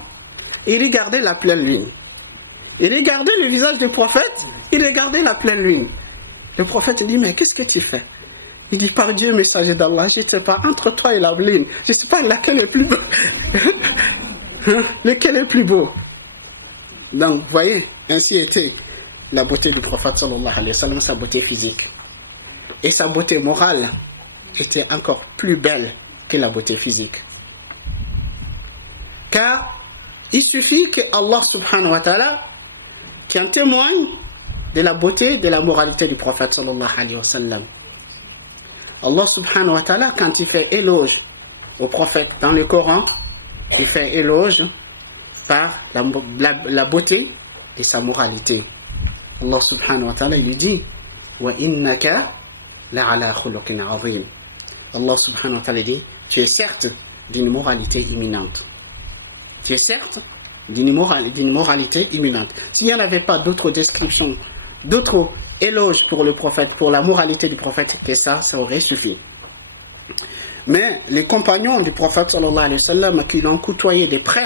Ils regardaient la pleine lune. Ils regardaient le visage du prophète. Ils regardaient la pleine lune. Le prophète dit, mais qu'est-ce que tu fais? Il dit, par Dieu, messager d'Allah, je ne sais pas, entre toi et la lune, je ne sais pas laquelle est plus beau. Lequel est plus beau? Donc, vous voyez, ainsi était la beauté du prophète sallallahu alayhi wa sallam, sa beauté physique. Et sa beauté morale était encore plus belle que la beauté physique. Car il suffit que Allah subhanahu wa ta'ala qui en témoigne de la beauté, de la moralité du prophète sallallahu alayhi wa sallam. Allah subhanahu wa ta'ala, quand il fait éloge au prophète dans le Coran, il fait éloge par la beauté de sa moralité. Allah subhanahu wa ta'ala, il lui dit wa innaka la'ala khuluqin 'azim. Allah subhanahu wa ta'ala dit, tu es certes d'une moralité imminente. Tu es certes d'une moralité imminente. S'il n'y en avait pas d'autres descriptions, d'autres éloges pour le prophète, pour la moralité du prophète, que ça aurait suffi. Mais les compagnons du prophète sallallahu alayhi wa sallam qui l'ont côtoyé de près,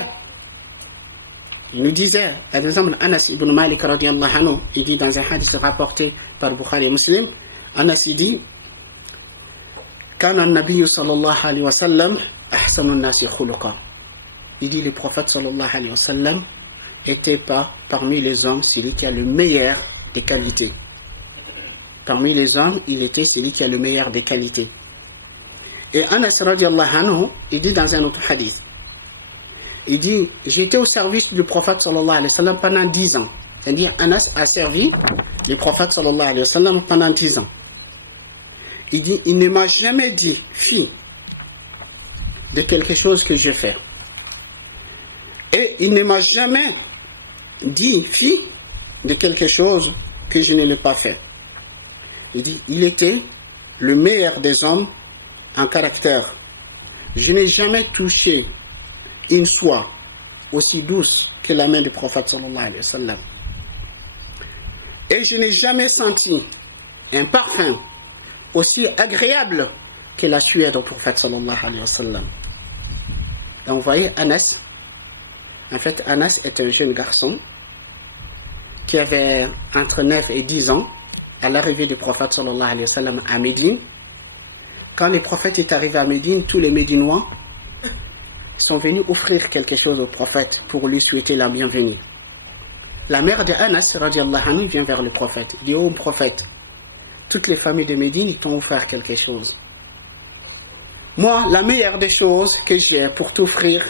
il nous disait, par exemple, Anas ibn Malik radiyallahu anhu, il dit dans un hadith rapporté par Bukhari et Muslim, Anas il dit, Kana an-nabiyyu sallallahu alayhi wa sallam ahsanu an-nasi khuluqa. Il dit, le prophète sallallahu alayhi wa sallam était pas parmi les hommes celui qui a le meilleur des qualités. Parmi les hommes, il était celui qui a le meilleur des qualités. Et Anas radiyallahu anhu, il dit dans un autre hadith, il dit, j'étais au service du prophète sallallahu alayhi wa sallam pendant 10 ans. C'est-à-dire, Anas a servi le prophète sallallahu alayhi wa sallam pendant 10 ans. Il dit, il ne m'a jamais dit, fille, de quelque chose que je fais. Et il ne m'a jamais dit, fille, de quelque chose que je ne l'ai pas fait. Il dit, il était le meilleur des hommes en caractère. Je n'ai jamais touché une soie aussi douce que la main du prophète sallallahu alayhi wa sallam. Et je n'ai jamais senti un parfum aussi agréable que la sueur du prophète sallallahu alayhi wa sallam. Donc vous voyez, Anas, en fait, Anas est un jeune garçon qui avait entre 9 et 10 ans à l'arrivée du prophète sallallahu alayhi wa sallam à Médine. Quand le prophète est arrivé à Médine, tous les Médinois sont venus offrir quelque chose au prophète pour lui souhaiter la bienvenue. La mère de Anas radiyallahu anhu vient vers le prophète. Il dit, oh prophète, toutes les familles de Médine t'ont offert quelque chose. Moi, la meilleure des choses que j'ai pour t'offrir,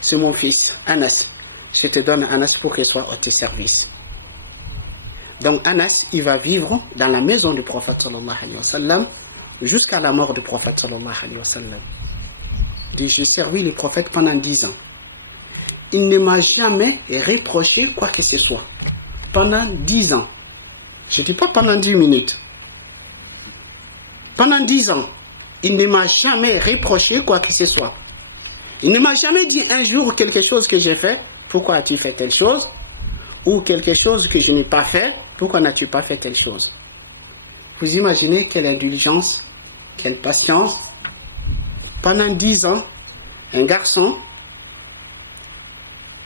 c'est mon fils, Anas. Je te donne Anas pour qu'il soit à tes services. Donc Anas, il va vivre dans la maison du prophète sallallahu alayhi wa sallam jusqu'à la mort du prophète sallallahu alayhi wa sallam. J'ai servi le prophète pendant 10 ans. Il ne m'a jamais reproché quoi que ce soit. Pendant 10 ans. Je ne dis pas pendant 10 minutes. Pendant 10 ans, il ne m'a jamais reproché quoi que ce soit. Il ne m'a jamais dit un jour quelque chose que j'ai fait, pourquoi as-tu fait telle chose? Ou quelque chose que je n'ai pas fait, pourquoi n'as-tu pas fait telle chose? Vous imaginez quelle indulgence, quelle patience. Pendant 10 ans, un garçon,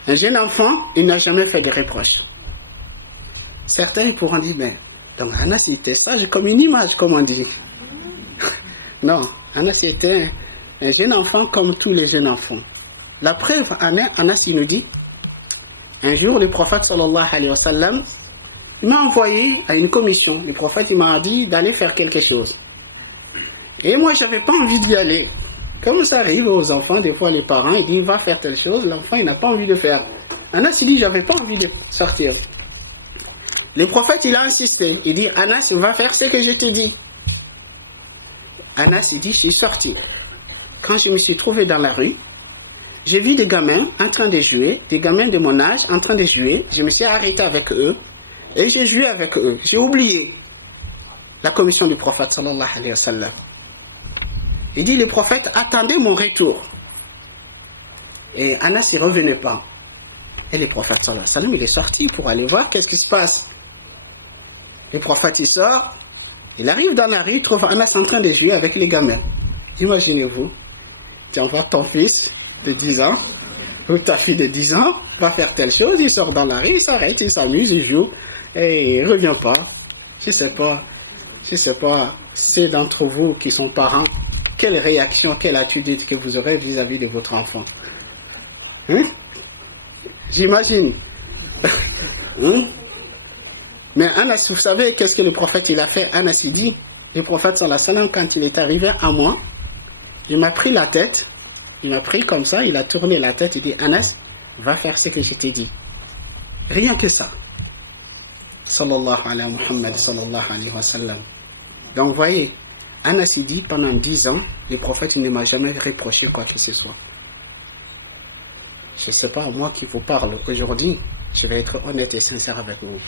un jeune enfant, il n'a jamais fait de reproches. Certains pourront dire, mais Donc Anas était sage comme une image, comme on dit. Non, Anas était un jeune enfant comme tous les jeunes enfants. La preuve, Anas il nous dit, un jour le prophète sallallahu alayhi wa sallam, il m'a envoyé à une commission. Le prophète il m'a dit d'aller faire quelque chose. Et moi j'avais pas envie d'y aller. Comme ça arrive aux enfants, des fois les parents ils disent va faire telle chose, l'enfant il n'a pas envie de faire. Anas il dit j'avais pas envie de sortir. Le prophète il a insisté, il dit Anas va faire ce que je te dis. Anas il dit je suis sorti. Quand je me suis trouvé dans la rue, j'ai vu des gamins en train de jouer, des gamins de mon âge en train de jouer, je me suis arrêté avec eux et j'ai joué avec eux. J'ai oublié la commission du prophète sallallahu alayhi wa sallam. Il dit, le prophète attendait mon retour. Et Anas ne revenait pas. Et le prophète sallallahu alayhi wa sallam, il est sorti pour aller voir qu'est-ce qui se passe. Le prophète, il sort, il arrive dans la rue, il trouve Anas en train de jouer avec les gamins. Imaginez-vous, tu envoies ton fils de 10 ans, ou ta fille de 10 ans, va faire telle chose, il sort dans la rue, il s'arrête, il s'amuse, il joue, et il ne revient pas. Je sais pas, ceux d'entre vous qui sont parents, quelle réaction, quelle attitude que vous aurez vis-à-vis de votre enfant? J'imagine. Mais Anas, vous savez qu'est-ce que le prophète il a fait? Anas il dit, le prophète sallallahu alayhi wa sallam, quand il est arrivé à moi, il m'a pris la tête, il m'a pris comme ça, il a tourné la tête, il dit Anas, va faire ce que je t'ai dit. Rien que ça. Sallallahu alayhi wa Muhammad sallallahu alayhi wa sallam. Donc voyez, Anas il dit pendant 10 ans, le prophète ne m'a jamais reproché quoi que ce soit. Je ne sais pas, moi qui vous parle aujourd'hui, je vais être honnête et sincère avec vous.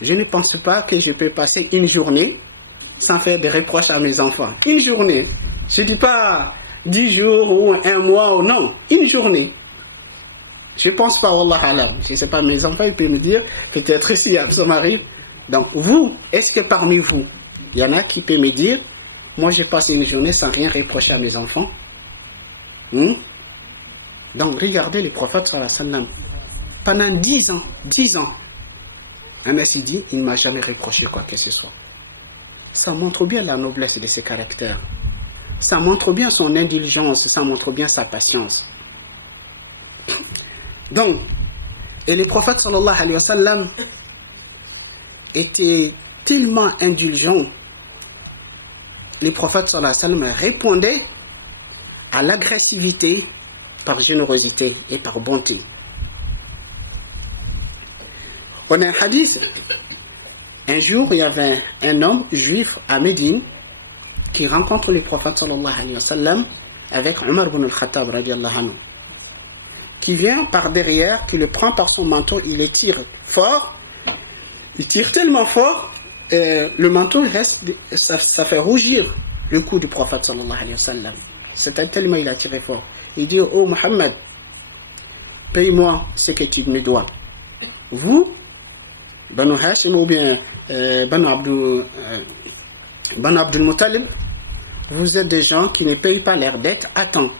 Je ne pense pas que je peux passer une journée sans faire des reproches à mes enfants. Une journée. Je ne dis pas 10 jours ou un mois ou non. Une journée. Je ne pense pas, wallah alam. Je ne sais pas, mes enfants, ils peuvent me dire, peut-être si ça m'arrive. Donc, vous, est-ce que parmi vous, il y en a qui peuvent me dire, moi j'ai passé une journée sans rien reprocher à mes enfants? Donc, regardez le prophète sallallahu alayhi wa sallam. Pendant 10 ans, Anas dit, il ne m'a jamais reproché quoi que ce soit. Ça montre bien la noblesse de ses caractères. Ça montre bien son indulgence, ça montre bien sa patience. Donc, et le prophète sallallahu alayhi wa sallam était tellement indulgent. Le prophète sallallahu alayhi wa sallam répondait à l'agressivité par générosité et par bonté. On a un hadith. Un jour, il y avait un homme juif à Médine qui rencontre le prophète sallallahu alayhi wa sallam avec Omar ibn al-Khattab radiallahu anhu, qui vient par derrière, qui le prend par son manteau, il le tire fort, il tire tellement fort, le manteau reste, ça fait rougir le cou du prophète sallallahu alayhi wa sallam. C'est tellement il a tiré fort. Il dit, oh Muhammad, paye-moi ce que tu me dois. Vous, Banu Hashim ou bien Banu Abdul Muttalib, vous êtes des gens qui ne payent pas leurs dettes à temps.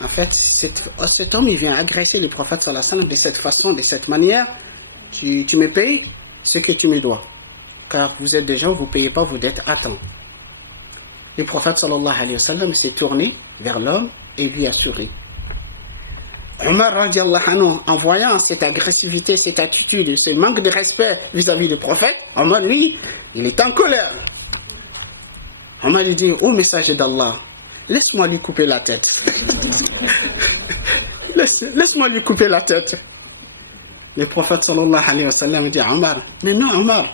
En fait, cet homme, il vient agresser le prophète sallallahu alayhi wa sallam de cette façon, de cette manière. Tu me payes ce que tu me dois. Car vous êtes des gens, vous ne payez pas vos dettes à temps. Le prophète sallallahu alayhi wa sallam s'est tourné vers l'homme et lui a souri. Omar radiallahu anhu, en voyant cette agressivité, cette attitude, ce manque de respect vis-à-vis du prophète, Omar, lui, il est en colère. Omar lui dit, ô messager d'Allah, laisse-moi lui couper la tête. Laisse-moi lui couper la tête. Le prophète sallallahu alayhi wa sallam dit à Omar, mais non Omar,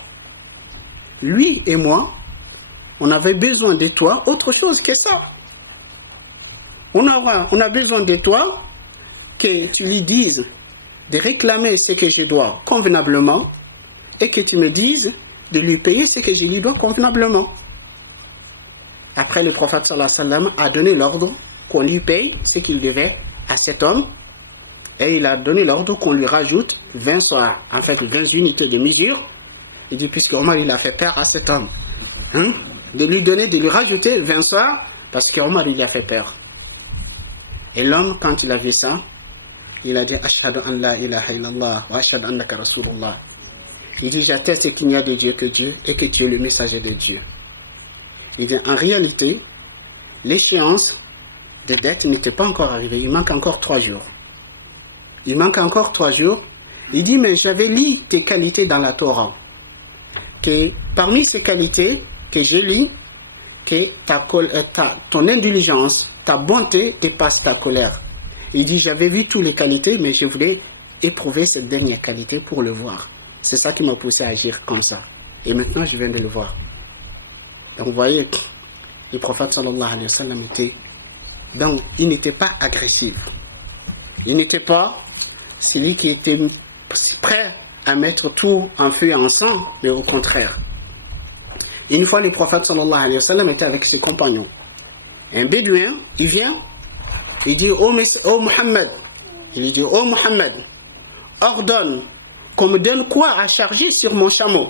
lui et moi, on avait besoin de toi autre chose que ça. On a besoin de toi que tu lui dises de réclamer ce que je dois convenablement et que tu me dises de lui payer ce que je lui dois convenablement. Après, le prophète sallallahu alayhi wa sallam a donné l'ordre qu'on lui paye ce qu'il devait à cet homme et il a donné l'ordre qu'on lui rajoute 20 soirs, en fait 20 unités de mesure. Il dit, puisque Omar il a fait peur à cet homme, de lui rajouter 20 soirs parce qu'Omar il a fait peur. Et l'homme, quand il a vu ça, il a dit Ashhadu an la ilaha illallah wa ashhadu annaka rasulullah. Il dit, j'atteste qu'il n'y a de Dieu que Dieu et que tu es le messager de Dieu. Il dit, en réalité, l'échéance de dette n'était pas encore arrivée. Il manque encore 3 jours. Il manque encore 3 jours. Il dit, mais j'avais lu tes qualités dans la Torah. Que parmi ces qualités que j'ai lues, que ton indulgence, ta bonté dépasse ta colère. Il dit, j'avais vu toutes les qualités, mais je voulais éprouver cette dernière qualité pour le voir. C'est ça qui m'a poussé à agir comme ça. Et maintenant, je viens de le voir. Donc, vous voyez, le prophète sallallahu alayhi wa sallam était... Donc, il n'était pas agressif. Il n'était pas celui qui était prêt à mettre tout en feu et en sang, mais au contraire. Une fois, le prophète sallallahu alayhi wa sallam était avec ses compagnons. Un bédouin, il vient, il dit, oh Muhammad, il dit, oh Muhammad, ordonne qu'on me donne quoi à charger sur mon chameau.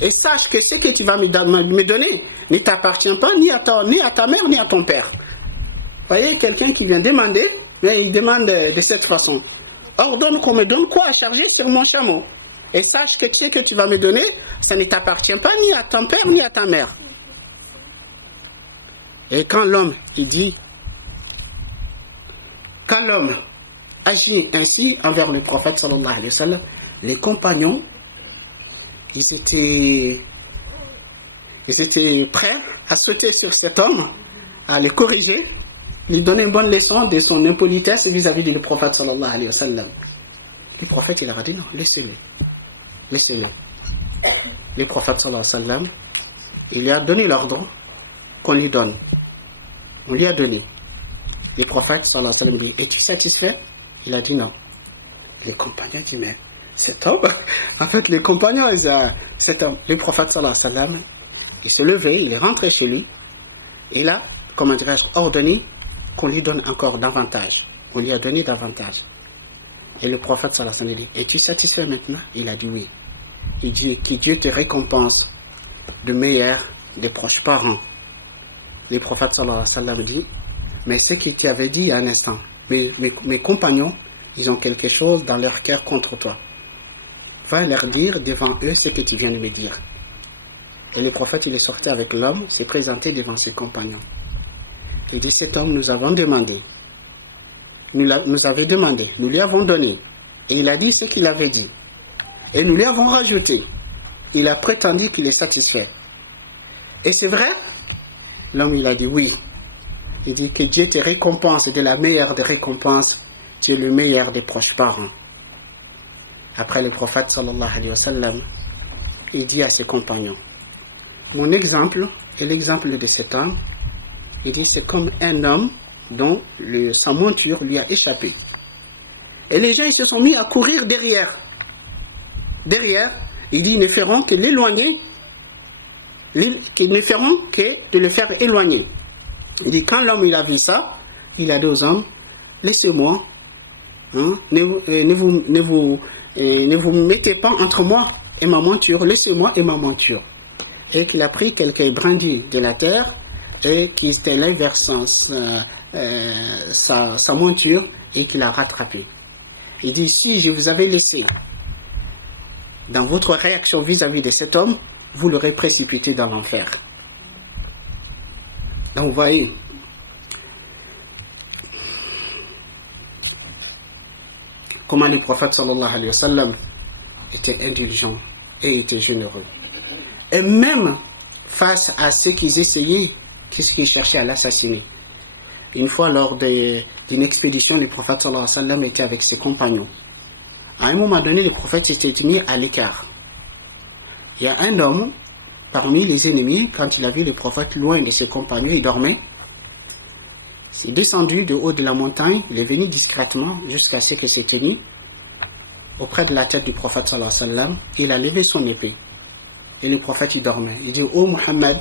Et sache que ce que tu vas me donner ne t'appartient pas ni à ta mère ni à ton père. Vous voyez, quelqu'un qui vient demander, mais il demande de cette façon. Ordonne qu'on me donne quoi à charger sur mon chameau. Et sache que ce que tu vas me donner, ça ne t'appartient pas ni à ton père ni à ta mère. Et quand l'homme, il dit, quand l'homme agit ainsi envers le prophète sallallahu alayhi wa sallam, les compagnons, ils étaient prêts à sauter sur cet homme, à le corriger, lui donner une bonne leçon de son impolitesse vis-à-vis du prophète sallallahu alayhi wa sallam. Le prophète, il leur a dit non, laissez-le. Laissez-le. Le prophète sallallahu alayhi wa sallam, il lui a donné l'ordre qu'on lui donne. On lui a donné. Le prophète sallallahu alayhi wa sallam dit, es-tu satisfait? Il a dit non. Les compagnons disent, mais cet homme, en fait, les compagnons, cet homme, le prophète sallallahu alayhi wa sallam, il se levait, il est rentré chez lui, et là, comment dirais-je, ordonné qu'on lui donne encore davantage. On lui a donné davantage. Et le prophète sallallahu alayhi wa sallam dit, es-tu satisfait maintenant? Il a dit oui. Il dit, que Dieu te récompense de meilleur des proches parents. Le prophète sallallahu alayhi wa sallam dit, mais ce qu'il t'avait dit il y a un instant, mes compagnons, ils ont quelque chose dans leur cœur contre toi. Va leur dire devant eux ce que tu viens de me dire. Et le prophète, il est sorti avec l'homme, s'est présenté devant ses compagnons. Il dit, cet homme, nous avons demandé. Nous avait demandé, nous lui avons donné. Et il a dit ce qu'il avait dit. Et nous lui avons rajouté. Il a prétendu qu'il est satisfait. Et c'est vrai? L'homme, il a dit oui. Il dit que Dieu te récompense de la meilleure des récompenses. Tu es le meilleur des proches parents. Après le prophète sallallahu alayhi wa sallam, il dit à ses compagnons, mon exemple est l'exemple de cet homme. Il dit c'est comme un homme dont sa monture lui a échappé. Et les gens ils se sont mis à courir derrière. Derrière, il dit ils ne feront que l'éloigner, qu'ils ne feront que de le faire éloigner. Il dit quand l'homme il a vu ça, il a dit aux hommes, laissez-moi, ne vous mettez pas entre moi et ma monture, laissez-moi et ma monture. Et qu'il a pris quelques brindilles de la terre et qu'il s'est allé vers sa monture et qu'il a rattrapé. Il dit, si je vous avais laissé dans votre réaction vis-à-vis de cet homme, vous l'aurez précipité dans l'enfer. Donc vous voyez, comment le prophète sallallahu alayhi wa sallam était indulgent et était généreux. Et même face à ceux qui essayaient, qui cherchaient à l'assassiner. Une fois lors d'une expédition, le prophète sallallahu alayhi wa sallam était avec ses compagnons. À un moment donné, le prophète s'était mis à l'écart. Il y a un homme parmi les ennemis, quand il a vu le prophète loin de ses compagnons, il dormait. Il est descendu de haut de la montagne, il est venu discrètement jusqu'à ce qu'il s'est tenu auprès de la tête du prophète sallallahu alayhi wa sallam. Il a levé son épée. Et le prophète il dormait. Il dit, oh Muhammad,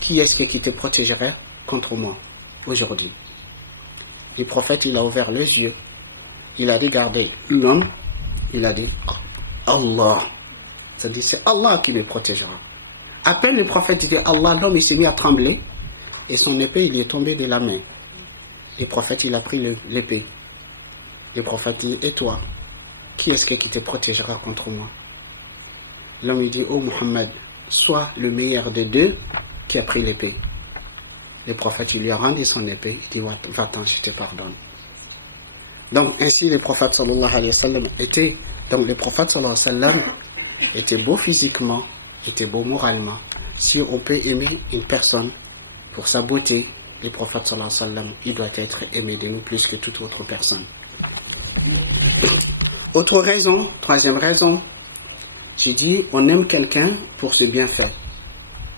qui est-ce qui te protégerait contre moi aujourd'hui? Le prophète il a ouvert les yeux. Il a regardé l'homme. Il a dit, Allah. Ça dit, c'est Allah qui me protégera. À peine le prophète dit Allah, l'homme il s'est mis à trembler. Et son épée il est tombé de la main. Le prophète il a pris l'épée. Le prophète dit, et toi, qui est-ce qui te protégera contre moi? l'homme lui dit, oh Muhammad, sois le meilleur des deux qui a pris l'épée. Le prophète lui a rendu son épée, il dit, va-t'en, je te pardonne. Donc ainsi le prophète sallallahu alayhi wa sallam était, était beau physiquement, était beau moralement. Si on peut aimer une personne pour sa beauté, le prophète sallallahu alayhi wa sallam, il doit être aimé de nous plus que toute autre personne. Autre raison, troisième raison, j'ai dit, on aime quelqu'un pour ce bienfait.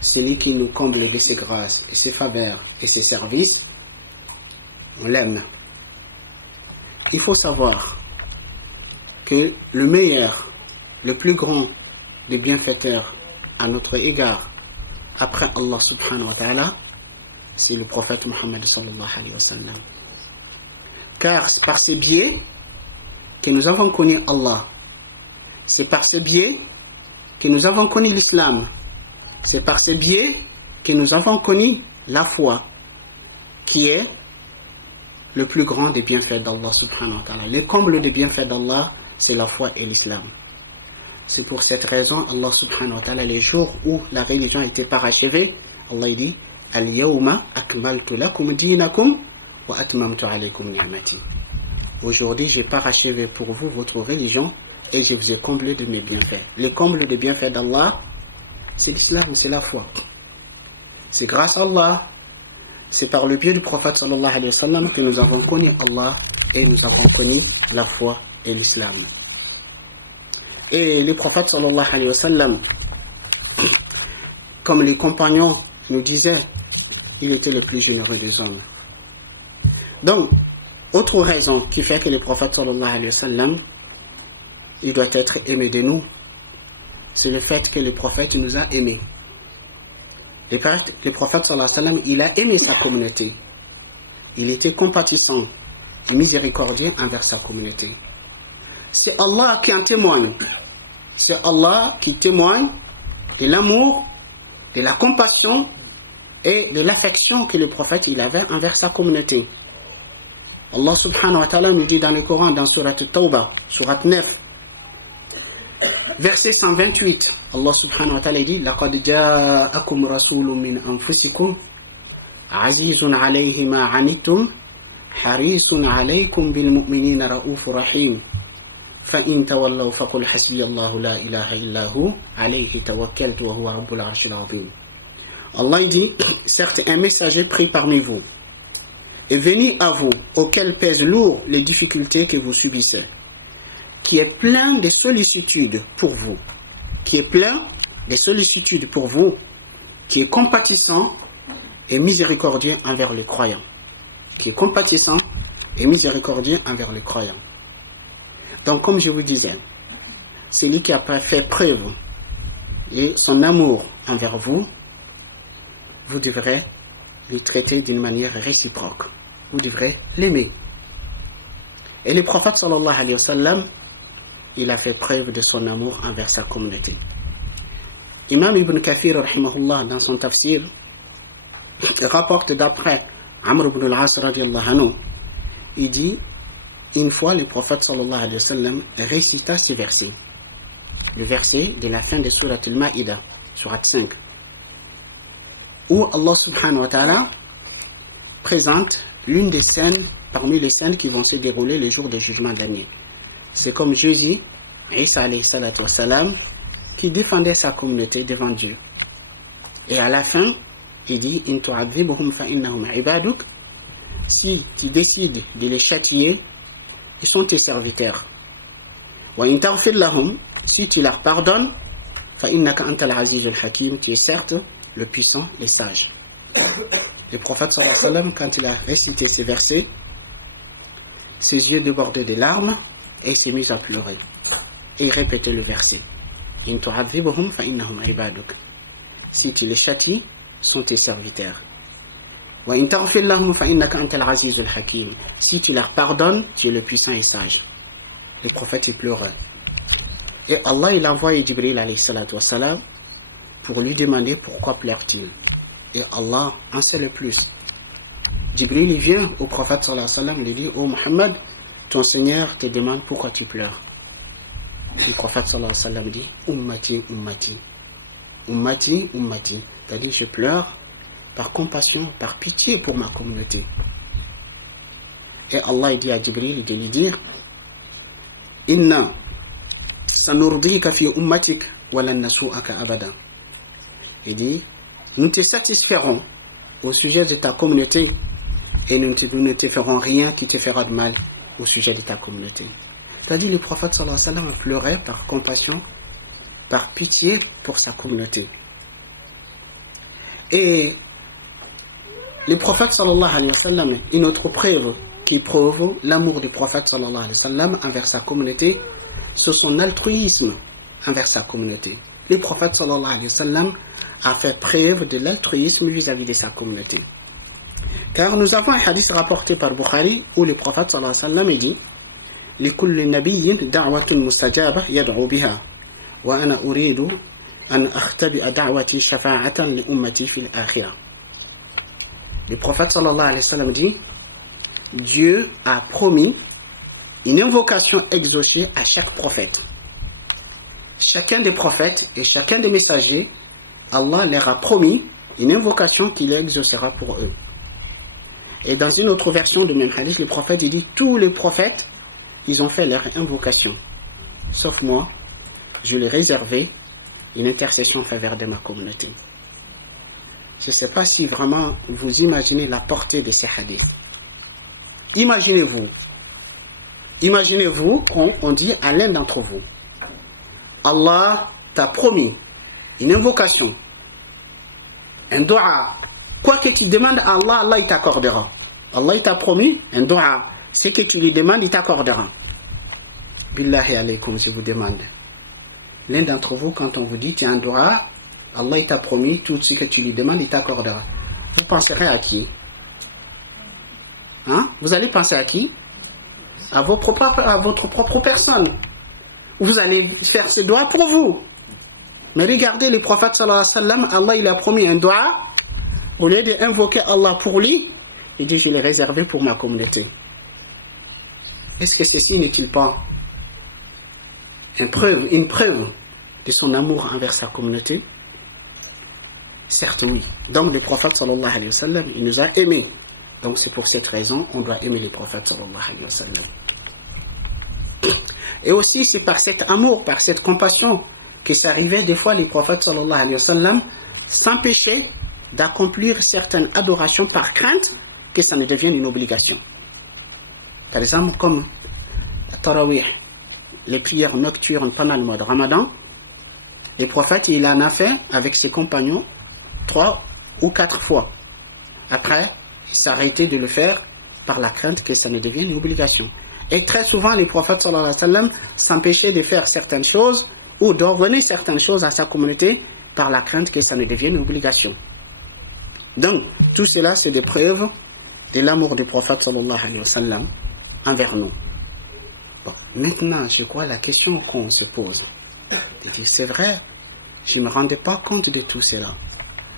Celui qui nous comble de ses grâces et ses faveurs et ses services, on l'aime. Il faut savoir que le meilleur, le plus grand des bienfaiteurs à notre égard, après Allah subhanahu wa ta'ala, c'est le prophète Muhammad sallallahu alayhi wa sallam. Car c'est par ces biais que nous avons connu Allah. C'est par ces biais que nous avons connu l'islam. C'est par ces biais que nous avons connu la foi, qui est le plus grand des bienfaits d'Allah subhanahu wa ta'ala. Le comble des bienfaits d'Allah, c'est la foi et l'islam. C'est pour cette raison, Allah subhanahu wa ta'ala, les jours où la religion était parachevée, Allah dit, Al-yawma akmaltu lakum dinakum wa atmamtu alaykum ni'mati. Aujourd'hui, j'ai parachevé pour vous votre religion et je vous ai comblé de mes bienfaits. Le comble des bienfaits d'Allah, c'est l'islam, c'est la foi. C'est grâce à Allah, c'est par le biais du prophète sallallahu alayhi wa sallam que nous avons connu Allah et nous avons connu la foi et l'islam. Et le prophète sallallahu alayhi wa sallam, comme les compagnons nous disaient, il était le plus généreux des hommes. Donc, autre raison qui fait que le prophète sallallahu alayhi wa sallam, il doit être aimé de nous, c'est le fait que le prophète nous a aimés. Le prophète sallallahu alayhi wa sallam, il a aimé sa communauté. Il était compatissant et miséricordieux envers sa communauté. C'est Allah qui en témoigne. C'est Allah qui témoigne de l'amour, de la compassion et de l'affection que le prophète il avait envers sa communauté. Allah subhanahu wa ta'ala nous dit dans le Coran, dans Surat Tawbah, Surat 9, verset 128, Allah subhanahu wa ta'ala dit, لَقَدْ جَاءَكُمْ رَسُولٌ مِّنْ أَنفُسِكُمْ عَزِيزٌ عَلَيْهِ مَا عَنِتُّمْ حَرِيصٌ عَلَيْكُمْ بِالْمُؤْمِنِينَ رَءُوفٌ رَحِيمٌ فَإِنْ تَوَلَّوْا فَقُلْ حَسْبِيَ اللَّهُ لَا إِلَهَ إِلَّا هُوَ عَلَيْهِ تَوَكَّلْتُ وَهُوَ رَبُّ الْعَرْشِ الْعَظِيمِ. Allah dit, certes un messager pris parmi vous est venu à vous, auquel pèsent lourd les difficultés que vous subissez, qui est plein de sollicitude pour vous, qui est plein de sollicitude pour vous, qui est compatissant et miséricordieux envers les croyants, qui est compatissant et miséricordieux envers les croyants. Donc, comme je vous disais, celui qui a fait preuve de son amour envers vous, vous devrez le traiter d'une manière réciproque. Vous devrez l'aimer. Et le prophète sallallahu alayhi wa sallam, il a fait preuve de son amour envers sa communauté. Imam Ibn Kathir, rahimahullah, dans son tafsir, rapporte d'après Amr ibn al-As, radiallahu anhu, il dit, une fois le prophète sallallahu alayhi wa sallam récita ce verset. Le verset de la fin de Surat al-Ma'ida, Surat 5, où Allah subhanahu wa ta'ala présente l'une des scènes, parmi les scènes qui vont se dérouler le jour du jugement dernier. C'est comme Jésus, Isa alayhi salatu wa salam, qui défendait sa communauté devant Dieu. Et à la fin, il dit, In tu'adhibuhum fa innahum ibaduk, si tu décides de les châtier, ils sont tes serviteurs. Wa in taghfir lahum, si tu leur pardonnes, fa innaka antal azizul hakim, tu es certes le puissant et sage. Le prophète sallallahu alayhi wa sallam, quand il a récité ces versets, ses yeux débordaient de larmes et il s'est mis à pleurer. Et il répétait le verset. In tu'adhibuhum fa innahum ibaduk. Si tu les châties, sont tes serviteurs. Wa in taghfir lahum fa innaka antal azizul hakim. Si tu leur pardonnes, tu es le puissant et sage. Le prophète il pleurait. Et Allah il a envoyé Jibril alayhi salatu wa salam pour lui demander pourquoi pleure-t-il. Et Allah en sait le plus. Jibril il vient au prophète sallallahu alayhi wa sallam, il lui dit, oh Muhammad, ton Seigneur te demande pourquoi tu pleures. Le prophète sallallahu alayhi wa sallam dit Ummati, ummati. Ummati, ummati. C'est-à-dire, je pleure par compassion, par pitié pour ma communauté. Et Allah dit à Jibril de lui dire Inna sanurdika fi ummatik walan nasu'aka abada. Il dit nous te satisferons au sujet de ta communauté et nous ne te ferons rien qui te fera de mal au sujet de ta communauté. C'est-à-dire le prophète sallallahu alayhi wa sallam pleurait par compassion, par pitié pour sa communauté. Et le prophète sallallahu alayhi wa sallam, une autre preuve qui prouve l'amour du prophète sallallahu alayhi wa sallam envers sa communauté, c'est son altruisme envers sa communauté. Le prophète sallallahu alayhi wa sallam a fait preuve de l'altruisme vis-à-vis de sa communauté. Car nous avons un hadith rapporté par Bukhari où le prophète sallallahu alayhi wa sallam dit لكل نبي دعوة مستجابة يدعو بها وأنا أريد أن أختبئ دعوتي شفاعة لأمتي في الآخرة. Le prophète sallallahu alayhi wa sallam dit Dieu a promis une invocation exaucée à chaque prophète. Chacun des prophètes et chacun des messagers, Allah leur a promis une invocation qui les exaucera pour eux. Et dans une autre version du même hadith, le prophète dit tous les prophètes, ils ont fait leur invocation. Sauf moi, je l'ai réservé une intercession en faveur de ma communauté. Je ne sais pas si vraiment vous imaginez la portée de ces hadiths. Imaginez-vous qu'on dit à l'un d'entre vous Allah t'a promis une invocation, un dua. Quoi que tu demandes à Allah, Allah il t'accordera. Allah il t'a promis un dua. Ce que tu lui demandes, il t'accordera. Billahi alaykum, je vous demande. L'un d'entre vous, quand on vous dit tu as un dua, Allah il t'a promis tout ce que tu lui demandes, il t'accordera. Vous penserez à qui? Vous allez penser à qui? À votre propre personne. Vous allez faire ce dua pour vous. Mais regardez le prophète sallallahu alayhi wa sallam, Allah il a promis un dua. Au lieu d'invoquer Allah pour lui, il dit je l'ai réservé pour ma communauté. Est-ce que ceci n'est-il pas une preuve de son amour envers sa communauté? Certes oui. Donc le prophète sallallahu alayhi wa sallam, il nous a aimés. Donc c'est pour cette raison on doit aimer les prophètes sallallahu alayhi wa sallam. Et aussi c'est par cet amour, par cette compassion que ça arrivait des fois les prophètes sallallahu alayhi wa sallam s'empêchaient d'accomplir certaines adorations par crainte que ça ne devienne une obligation. Par exemple comme la Tarawih, les prières nocturnes pendant le mois de Ramadan, le prophète il en a fait avec ses compagnons 3 ou 4 fois. Après, il s'arrêtait de le faire par la crainte que ça ne devienne une obligation. Et très souvent, les prophètes sallallahu alayhi wa sallam s'empêchaient de faire certaines choses ou d'ordonner certaines choses à sa communauté par la crainte que ça ne devienne une obligation. Donc, tout cela, c'est des preuves de l'amour du prophète sallallahu alayhi wa sallam envers nous. Bon, maintenant, je crois la question qu'on se pose. C'est vrai, je ne me rendais pas compte de tout cela.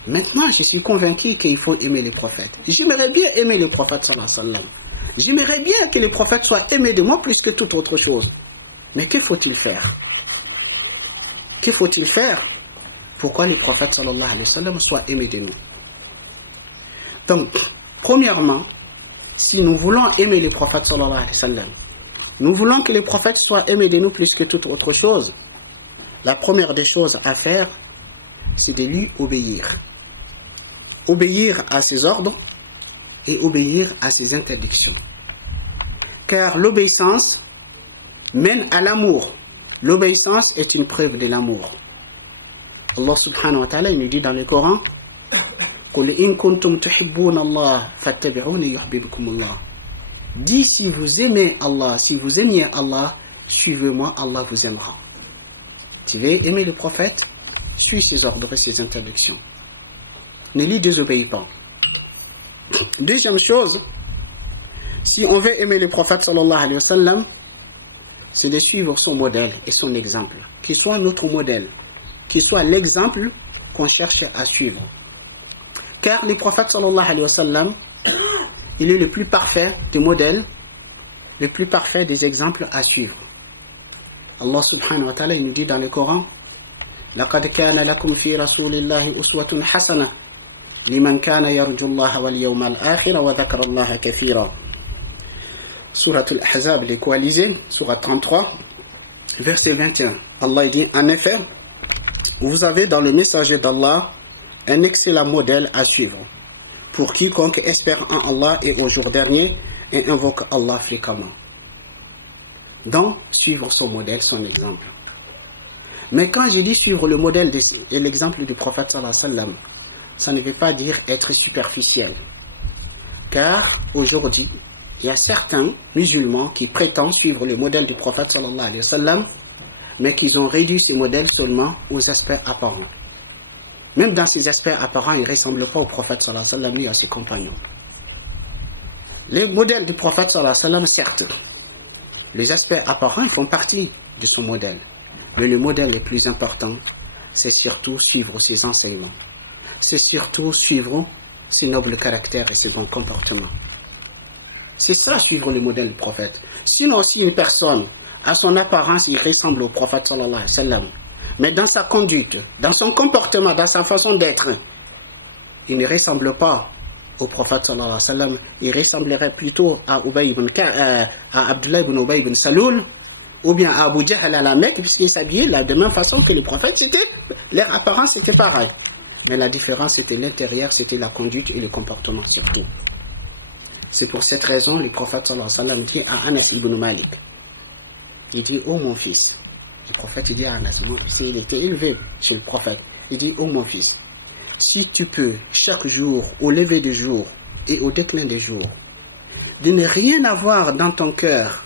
Maintenant, je suis convaincu qu'il faut aimer les prophètes. J'aimerais bien aimer les prophètes sallallahu alayhi wa sallam. J'aimerais bien que les prophètes soient aimés de moi plus que toute autre chose. Mais que faut-il faire? Que faut-il faire pour que les prophètes sallallahu alayhi wa sallam soient aimés de nous? Donc, premièrement, si nous voulons aimer les prophètes sallallahu alayhi wa sallam, nous voulons que les prophètes soient aimés de nous plus que toute autre chose, la première des choses à faire, c'est de lui obéir. Obéir à ses ordres et obéir à ses interdictions. Car l'obéissance mène à l'amour. L'obéissance est une preuve de l'amour. Allah subhanahu wa ta'ala nous dit dans le Coran قُلْ إِن كُنْتُمْ تُحِبُّونَ اللَّهَ فَاتَّبِعُونِي يُحْبِبْكُمُ اللَّهُ. Dis si vous aimez Allah, si vous aimiez Allah, suivez-moi, Allah vous aimera. Tu veux aimer le prophète? Suis ses ordres et ses interdictions. Ne lui désobéis pas. Deuxième chose, si on veut aimer le prophète sallallahu alayhi wa sallam, c'est de suivre son modèle et son exemple. Qu'il soit notre modèle, qu'il soit l'exemple qu'on cherche à suivre. Car le prophète sallallahu alayhi wa sallam, il est le plus parfait des modèles, le plus parfait des exemples à suivre. Allah subhanahu wa ta'ala, il nous dit dans le Coran, لَقَدْ كَانَ لَكُمْ فِي رَسُولِ اللَّهِ أُسْوَةٌ حَسَنَةٌ لِمَنْ كَانَ يَرْجُو اللَّهَ وَالْيَوْمَ الْآخِرَ وَذَكَرَ اللَّهَ كَثِيرًا. Surat al-Ahzab, les coalisés, Surat 33, verset 21. Allah dit, en effet, vous avez dans le messager d'Allah un excellent modèle à suivre pour quiconque espère en Allah et au jour dernier et invoque Allah fréquemment. Donc, suivre son modèle, son exemple. Mais quand je dis suivre le modèle et l'exemple du prophète sallallahu alayhi wa sallam, ça ne veut pas dire être superficiel. Car aujourd'hui, il y a certains musulmans qui prétendent suivre le modèle du prophète sallallahu alayhi wa sallam, mais qu'ils ont réduit ce modèle seulement aux aspects apparents. Même dans ces aspects apparents, ils ne ressemblent pas au prophète sallallahu alayhi wa sallam ni à ses compagnons. Le modèle du prophète sallallahu alayhi wa sallam, certes, les aspects apparents ils font partie de son modèle. Mais le modèle le plus important, c'est surtout suivre ses enseignements. C'est surtout suivre ses nobles caractères et ses bons comportements. C'est ça, suivre le modèle du prophète. Sinon, si une personne, à son apparence, il ressemble au prophète sallallahu alayhi wa sallam, mais dans sa conduite, dans son comportement, dans sa façon d'être, il ne ressemble pas au prophète sallallahu alayhi wa sallam, il ressemblerait plutôt à Abdullah ibn Ubay ibn Saloul, ou bien à Abu Jahl à la Mecque, puisqu'il s'habillait de la même façon que le prophète, leur apparence était pareille. Mais la différence, c'était l'intérieur, c'était la conduite et le comportement surtout. C'est pour cette raison, le prophète sallallahu alayhi wa sallam dit à Anas ibn Malik, il dit, oh mon fils, le prophète il dit à Anas, il était élevé chez le prophète, il dit, oh mon fils, si tu peux chaque jour, au lever du jour et au déclin des jours, de ne rien avoir dans ton cœur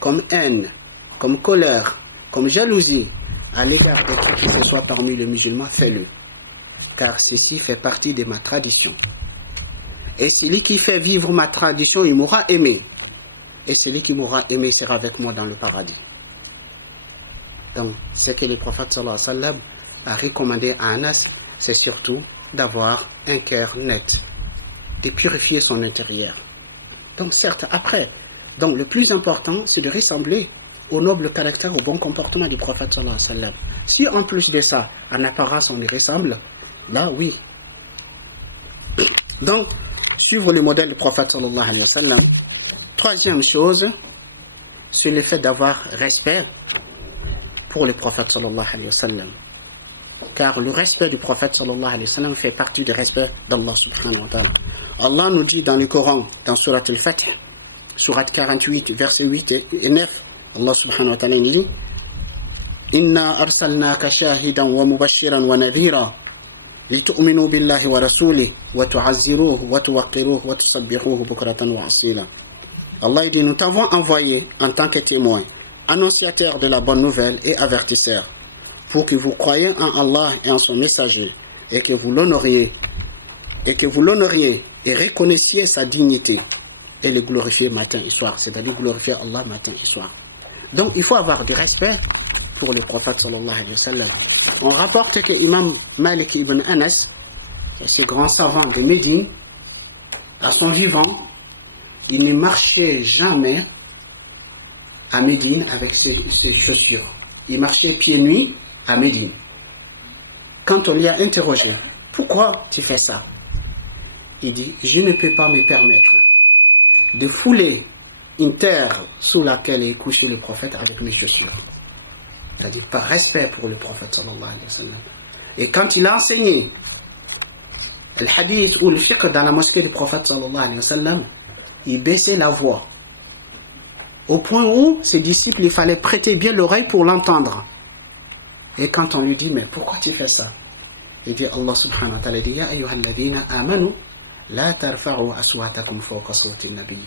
comme haine, comme colère, comme jalousie à l'égard de qui que ce soit parmi les musulmans, fais-le, car ceci fait partie de ma tradition. Et celui qui fait vivre ma tradition, il m'aura aimé. Et celui qui m'aura aimé sera avec moi dans le paradis. Donc, ce que le prophète sallallahu alayhi wa sallam a recommandé à Anas, c'est surtout d'avoir un cœur net, de purifier son intérieur. Donc, certes, après, donc le plus important, c'est de ressembler au noble caractère, au bon comportement du prophète sallallahu alayhi wa sallam. Si en plus de ça, en apparence, on y ressemble, là, oui. Donc, suivre le modèle du prophète sallallahu alayhi wa sallam. Troisième chose, c'est le fait d'avoir respect pour le prophète sallallahu alayhi wa sallam. Car le respect du prophète sallallahu alayhi wa sallam fait partie du respect d'Allah subhanahu wa ta'ala. Allah nous dit dans le Coran, dans Surat al-Fath, Surat 48, versets 8 et 9, Allah subhanahu wa ta'ala nous dit, Inna arsalnaka shahidan wa mubashiran wa nadhira لتؤمنوا بالله ورسوله وتعزروه وتوقروه وتسبحوه بكرة وأصيلا. Allah dit, nous t'avons envoyé en tant que témoin, annonciateur de la bonne nouvelle et avertisseur, pour que vous croyiez en Allah et en son messager, et que vous l'honoriez, et reconnaissiez sa dignité, et le glorifier matin et soir, c'est-à-dire glorifier Allah matin et soir. Donc il faut avoir du respect pour le prophète sallallahu alayhi wa sallam. On rapporte que Imam Malik ibn Anas, ce grand savant de Médine, à son vivant, il ne marchait jamais à Médine avec ses chaussures. Il marchait pieds nus à Médine. Quand on l'y a interrogé, pourquoi tu fais ça? Il dit, je ne peux pas me permettre de fouler une terre sous laquelle est couché le prophète avec mes chaussures. Il a dit par respect pour le prophète sallallahu alayhi wa sallam. Et quand il a enseigné le hadith ou le fiqh dans la mosquée du prophète sallallahu alayhi wa sallam, il baissait la voix au point où ses disciples, il fallait prêter bien l'oreille pour l'entendre. Et quand on lui dit, mais pourquoi tu fais ça? Il dit, Allah subhanahu wa ta'ala dit, Ya ayyuhalladhina amanu la tarfa'u aswatakum fawqa sawti nabi.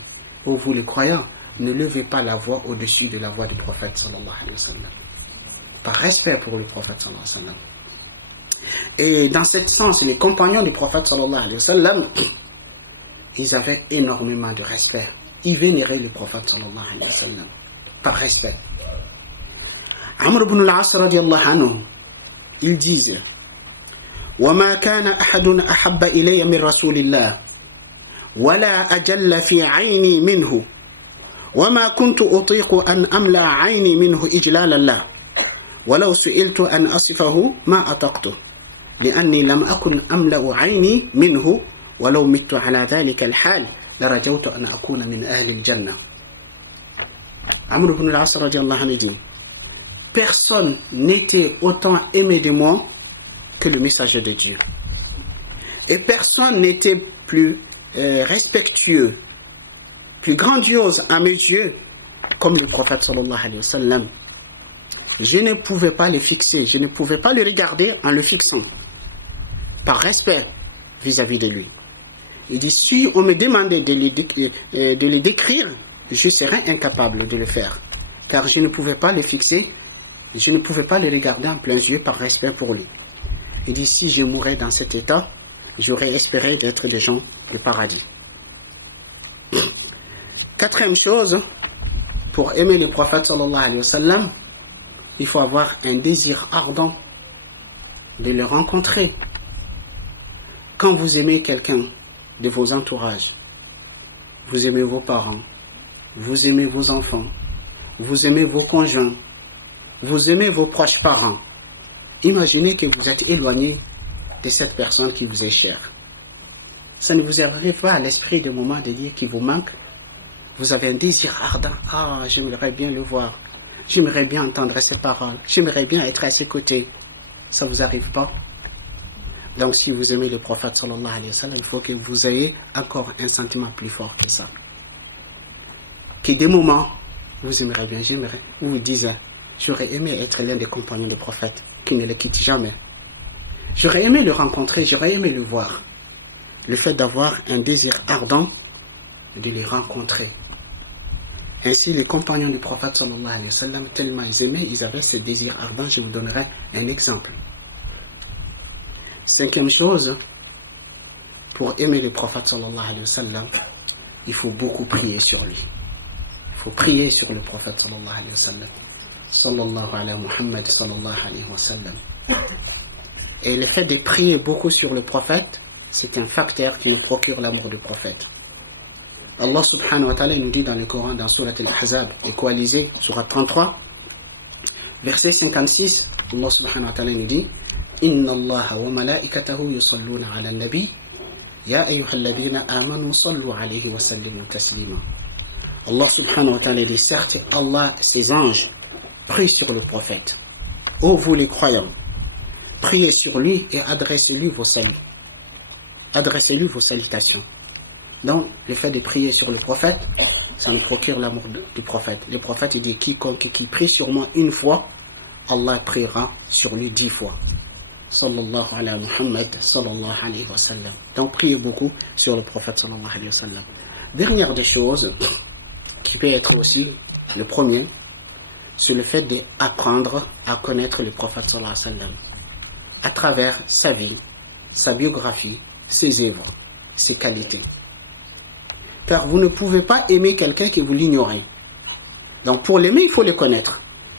Ô vous les croyants, ne levez pas la voix au-dessus de la voix du prophète sallallahu alayhi wa sallam. Par respect pour le prophète sallallahu alayhi wa sallam. Et dans ce sens, les compagnons du prophète sallallahu alayhi wa sallam, ils avaient énormément de respect. Ils vénéraient le prophète sallallahu alayhi wa sallam. Par respect. Amr ibn al-As radiyallahu anhu, ils disent, وَمَا كَانَ أَحَدٌ أَحَبَّ إِلَيَّ مِنْ رَسُولِ اللَّهِ وَلَا أَجَلَّ فِي عَيْنِي مِنْهُ وما كنت أطيق أن أملأ عيني منه إجلالا له ولو سئلت أن أصفه ما أطقته لأني لم أكن أملأ عيني منه ولو مت على ذلك الحال لرجوت أن أكون من أهل الجنة. Amr ibn al-As radiallahu anhu dit, personne n'était autant aimé de moi que le messager de Dieu. Et personne n'était plus respectueux, plus grandiose à mes yeux comme le prophète sallallahu alayhi wa sallam. Je ne pouvais pas le fixer, je ne pouvais pas le regarder en le fixant par respect vis-à-vis de lui. Il dit, si on me demandait de le décrire, je serais incapable de le faire, car je ne pouvais pas le fixer, je ne pouvais pas le regarder en plein yeux par respect pour lui. Il dit, si je mourais dans cet état, j'aurais espéré d'être des gens du paradis. Quatrième chose, pour aimer le prophète sallallahu alayhi wa sallam, il faut avoir un désir ardent de le rencontrer. Quand vous aimez quelqu'un de vos entourages, vous aimez vos parents, vous aimez vos enfants, vous aimez vos conjoints, vous aimez vos proches parents, imaginez que vous êtes éloigné de cette personne qui vous est chère. Ça ne vous arrive pas à l'esprit de moment de dire qu'il vous manque. Vous avez un désir ardent. Ah, j'aimerais bien le voir. J'aimerais bien entendre ses paroles. J'aimerais bien être à ses côtés. Ça ne vous arrive pas? Donc si vous aimez le prophète sallallahu alayhi wa sallam, il faut que vous ayez encore un sentiment plus fort que ça. Que des moments, vous aimeriez bien, vous vous dites, j'aurais aimé être l'un des compagnons du prophète, qui ne le quitte jamais. J'aurais aimé le rencontrer, j'aurais aimé le voir. Le fait d'avoir un désir ardent de les rencontrer. Ainsi, les compagnons du prophète sallallahu alayhi wa sallam, tellement ils aimaient, ils avaient ce désir ardent. Je vous donnerai un exemple. Cinquième chose, pour aimer le prophète sallallahu alayhi wa sallam, il faut beaucoup prier sur lui. Il faut prier sur le prophète sallallahu alayhi wa sallam. Sallallahu alayhi Muhammad sallallahu alayhi wa sallam. Et le fait de prier beaucoup sur le prophète, c'est un facteur qui nous procure l'amour du prophète. Allah subhanahu wa ta'ala nous dit dans le Coran, dans Surat al-Ahzab, les coalisés, Surat 33, verset 56, Allah subhanahu wa ta'ala nous dit, Inna Allah wa malaikatahu yusalluna ala al-nabi, ya ayyuhalladhina amanu sallu alayhi wa sallimu taslima. Allah subhanahu wa ta'ala dit, certes, Allah, ses anges, prient sur le prophète. Ô vous les croyants, priez sur lui et adressez-lui vos saluts. Adressez-lui vos salutations. Donc, le fait de prier sur le prophète, ça nous procure l'amour du prophète. Le prophète, il dit, quiconque qui prie sur moi une fois, Allah priera sur lui 10 fois. Sallallahu alayhi wa Muhammad, sallallahu alayhi wa sallam. Donc, priez beaucoup sur le prophète, sallallahu alayhi wa sallam. Dernière des choses, qui peut être aussi le premier, c'est le fait d'apprendre à connaître le prophète, sallallahu alayhi wa sallam. À travers sa vie, sa biographie, ses œuvres, ses qualités. Car vous ne pouvez pas aimer quelqu'un que vous l'ignorez. Donc pour l'aimer, il faut le connaître.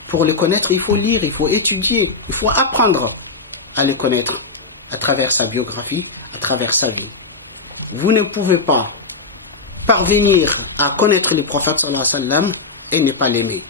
Pour le connaître, il faut lire, il faut étudier, il faut apprendre à le connaître à travers sa biographie, à travers sa vie. Vous ne pouvez pas parvenir à connaître le prophète sallallahu alayhi wa sallam et ne pas l'aimer.